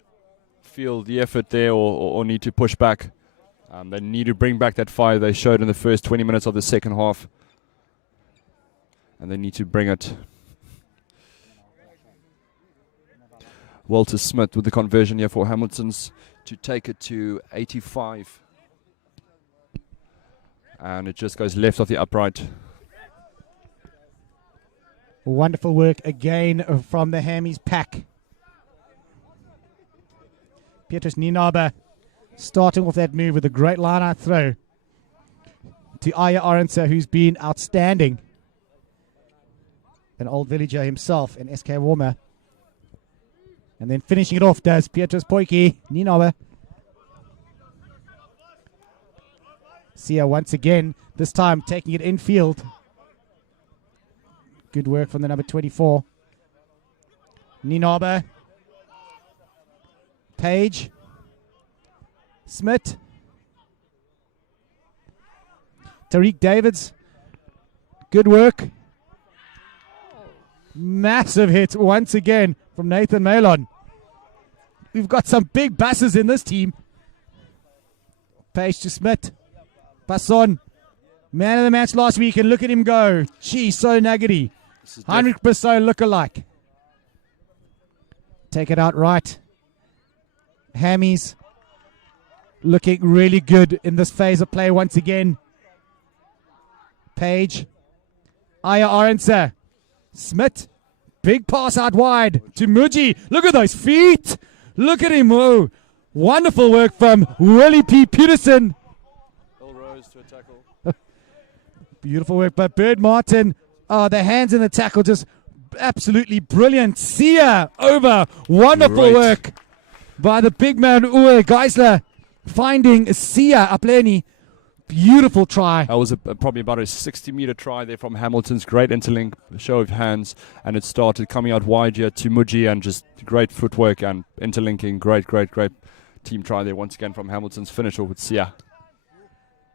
feel the effort there or need to push back. They need to bring back that fire they showed in the first 20 minutes of the second half. And they need to bring it. Walter Smith with the conversion here for Hamilton's to take it to 85. And it just goes left of the upright. Wonderful work again from the Hammies pack. Petrus Ninoba starting with that move with a great line-out throw to Aya Orenser, who's been outstanding. An old villager himself in SK Warmer. And then finishing it off does Petrus Poiki Ninoba. Sia once again, this time taking it infield. Good work from the number 24. Ninoba. Page. Smith. Tariq Davids. Good work. Massive hit once again from Nathan Malon. We've got some big buses in this team. Page to Smith. Pass on. Man of the match last week, and look at him go. Gee, so nuggety. 100% look-alike. Take it out right. Hammies looking really good in this phase of play once again. Page. Aya Orenser. Smith. Big pass out wide to Muji. Look at those feet. Look at him. Oh, wonderful work from Willie P. Peterson. To a tackle. Beautiful work by Bird Martin. Oh, the hands in the tackle, just absolutely brilliant. Sia over. Wonderful work by the big man Uwe Geisler, finding Sia Apleni. Beautiful try. That was probably about a 60-meter try there from Hamilton's. Great interlink, show of hands, and it started coming out wide here to Muji, and just great footwork and interlinking. Great team try there once again from Hamilton's. Finish off with Sia.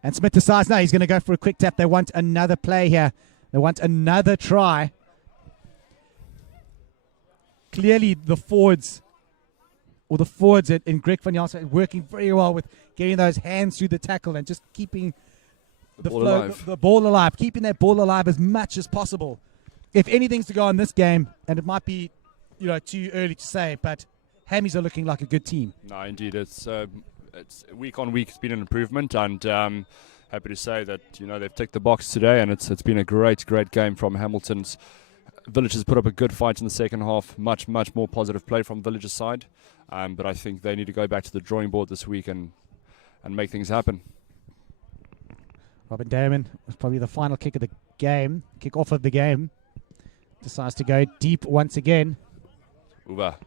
And Smith decides now he's going to go for a quick tap. They want another play here. They want another try. Clearly the forwards in Greg van Janssen are working very well with getting those hands through the tackle and just keeping the ball alive, keeping that ball alive as much as possible. If anything's to go in this game, and it might be too early to say, but Hammies are looking like a good team. No, indeed. It's week on week, it's been an improvement, and happy to say that they've ticked the box today, and it's been a great game from Hamilton's. Villagers put up a good fight in the second half, much more positive play from Villagers' side, but I think they need to go back to the drawing board this week and make things happen. Robin Damon was probably the final kick off of the game. Decides to go deep once again. Uva.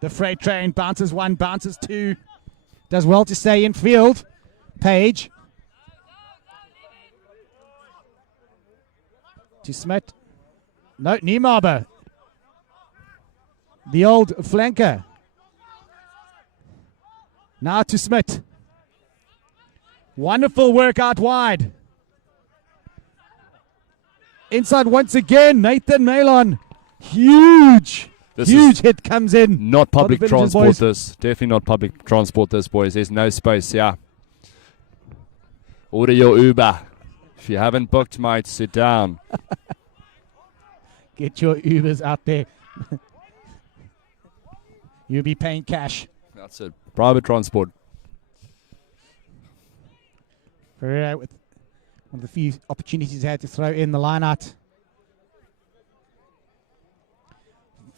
The freight train bounces one, bounces two. Does well to stay in field. Page. To Smith. No, Niemarber. The old flanker. Now to Smith. Wonderful work out wide. Inside once again, Nathan Malon. Huge hit comes in. Not public transport boys. this. Definitely not public transport this, boys. There's no space, yeah. Order your Uber. If you haven't booked, mate, sit down. Get your Ubers out there. You'll be paying cash. That's it. Private transport. Pereira with one of the few opportunities he had to throw in the line out.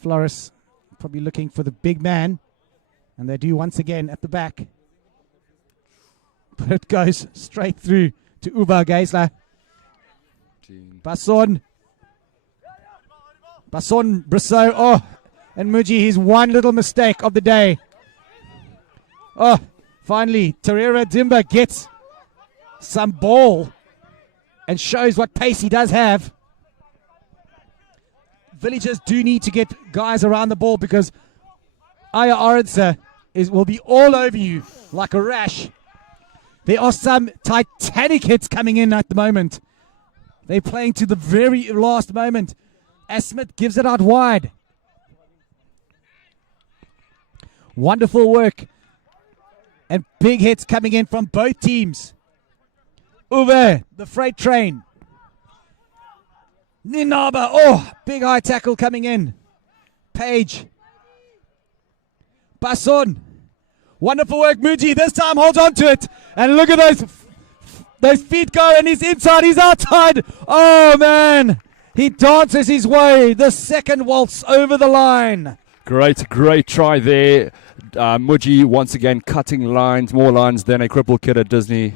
Flores probably looking for the big man. And they do once again at the back. But it goes straight through to Uba Geisler. Basson Brissot. Oh, and Muji, his one little mistake of the day. Oh, finally, Terera Dimba gets some ball and shows what pace he does have. Villagers do need to get guys around the ball because Aya Arendse will be all over you like a rash. There are some titanic hits coming in at the moment. They're playing to the very last moment as Smith gives it out wide. Wonderful work. And big hits coming in from both teams. Uwe, the freight train. Ninaba, oh, big high tackle coming in. Page. Basson. Wonderful work, Muji. This time holds on to it. And look at those feet go, and he's inside, he's outside. Oh, man. He dances his way. The second waltz over the line. Great try there. Muji once again cutting lines, more lines than a crippled kid at Disney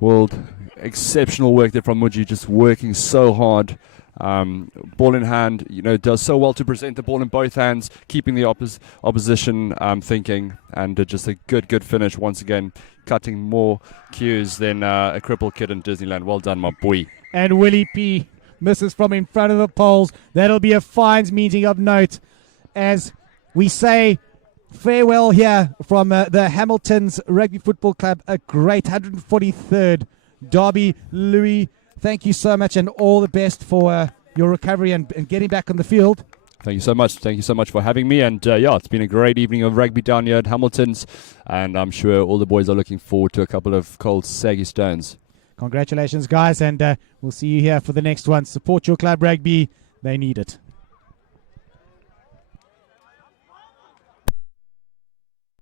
World. Exceptional work there from Muji, just working so hard. Ball in hand, does so well to present the ball in both hands, keeping the opposition thinking, and just a good finish once again, cutting more cues than a crippled kid in Disneyland. Well done, my boy. And Willie P misses from in front of the poles. That'll be a fines meeting of note as we say farewell here from the Hamilton's Rugby Football Club, a great 143rd derby. Louis, thank you so much and all the best for your recovery and getting back on the field. Thank you so much. Thank you so much for having me. And it's been a great evening of rugby down here at Hamilton's. And I'm sure all the boys are looking forward to a couple of cold, saggy stones. Congratulations, guys. And we'll see you here for the next one. Support your club rugby. They need it.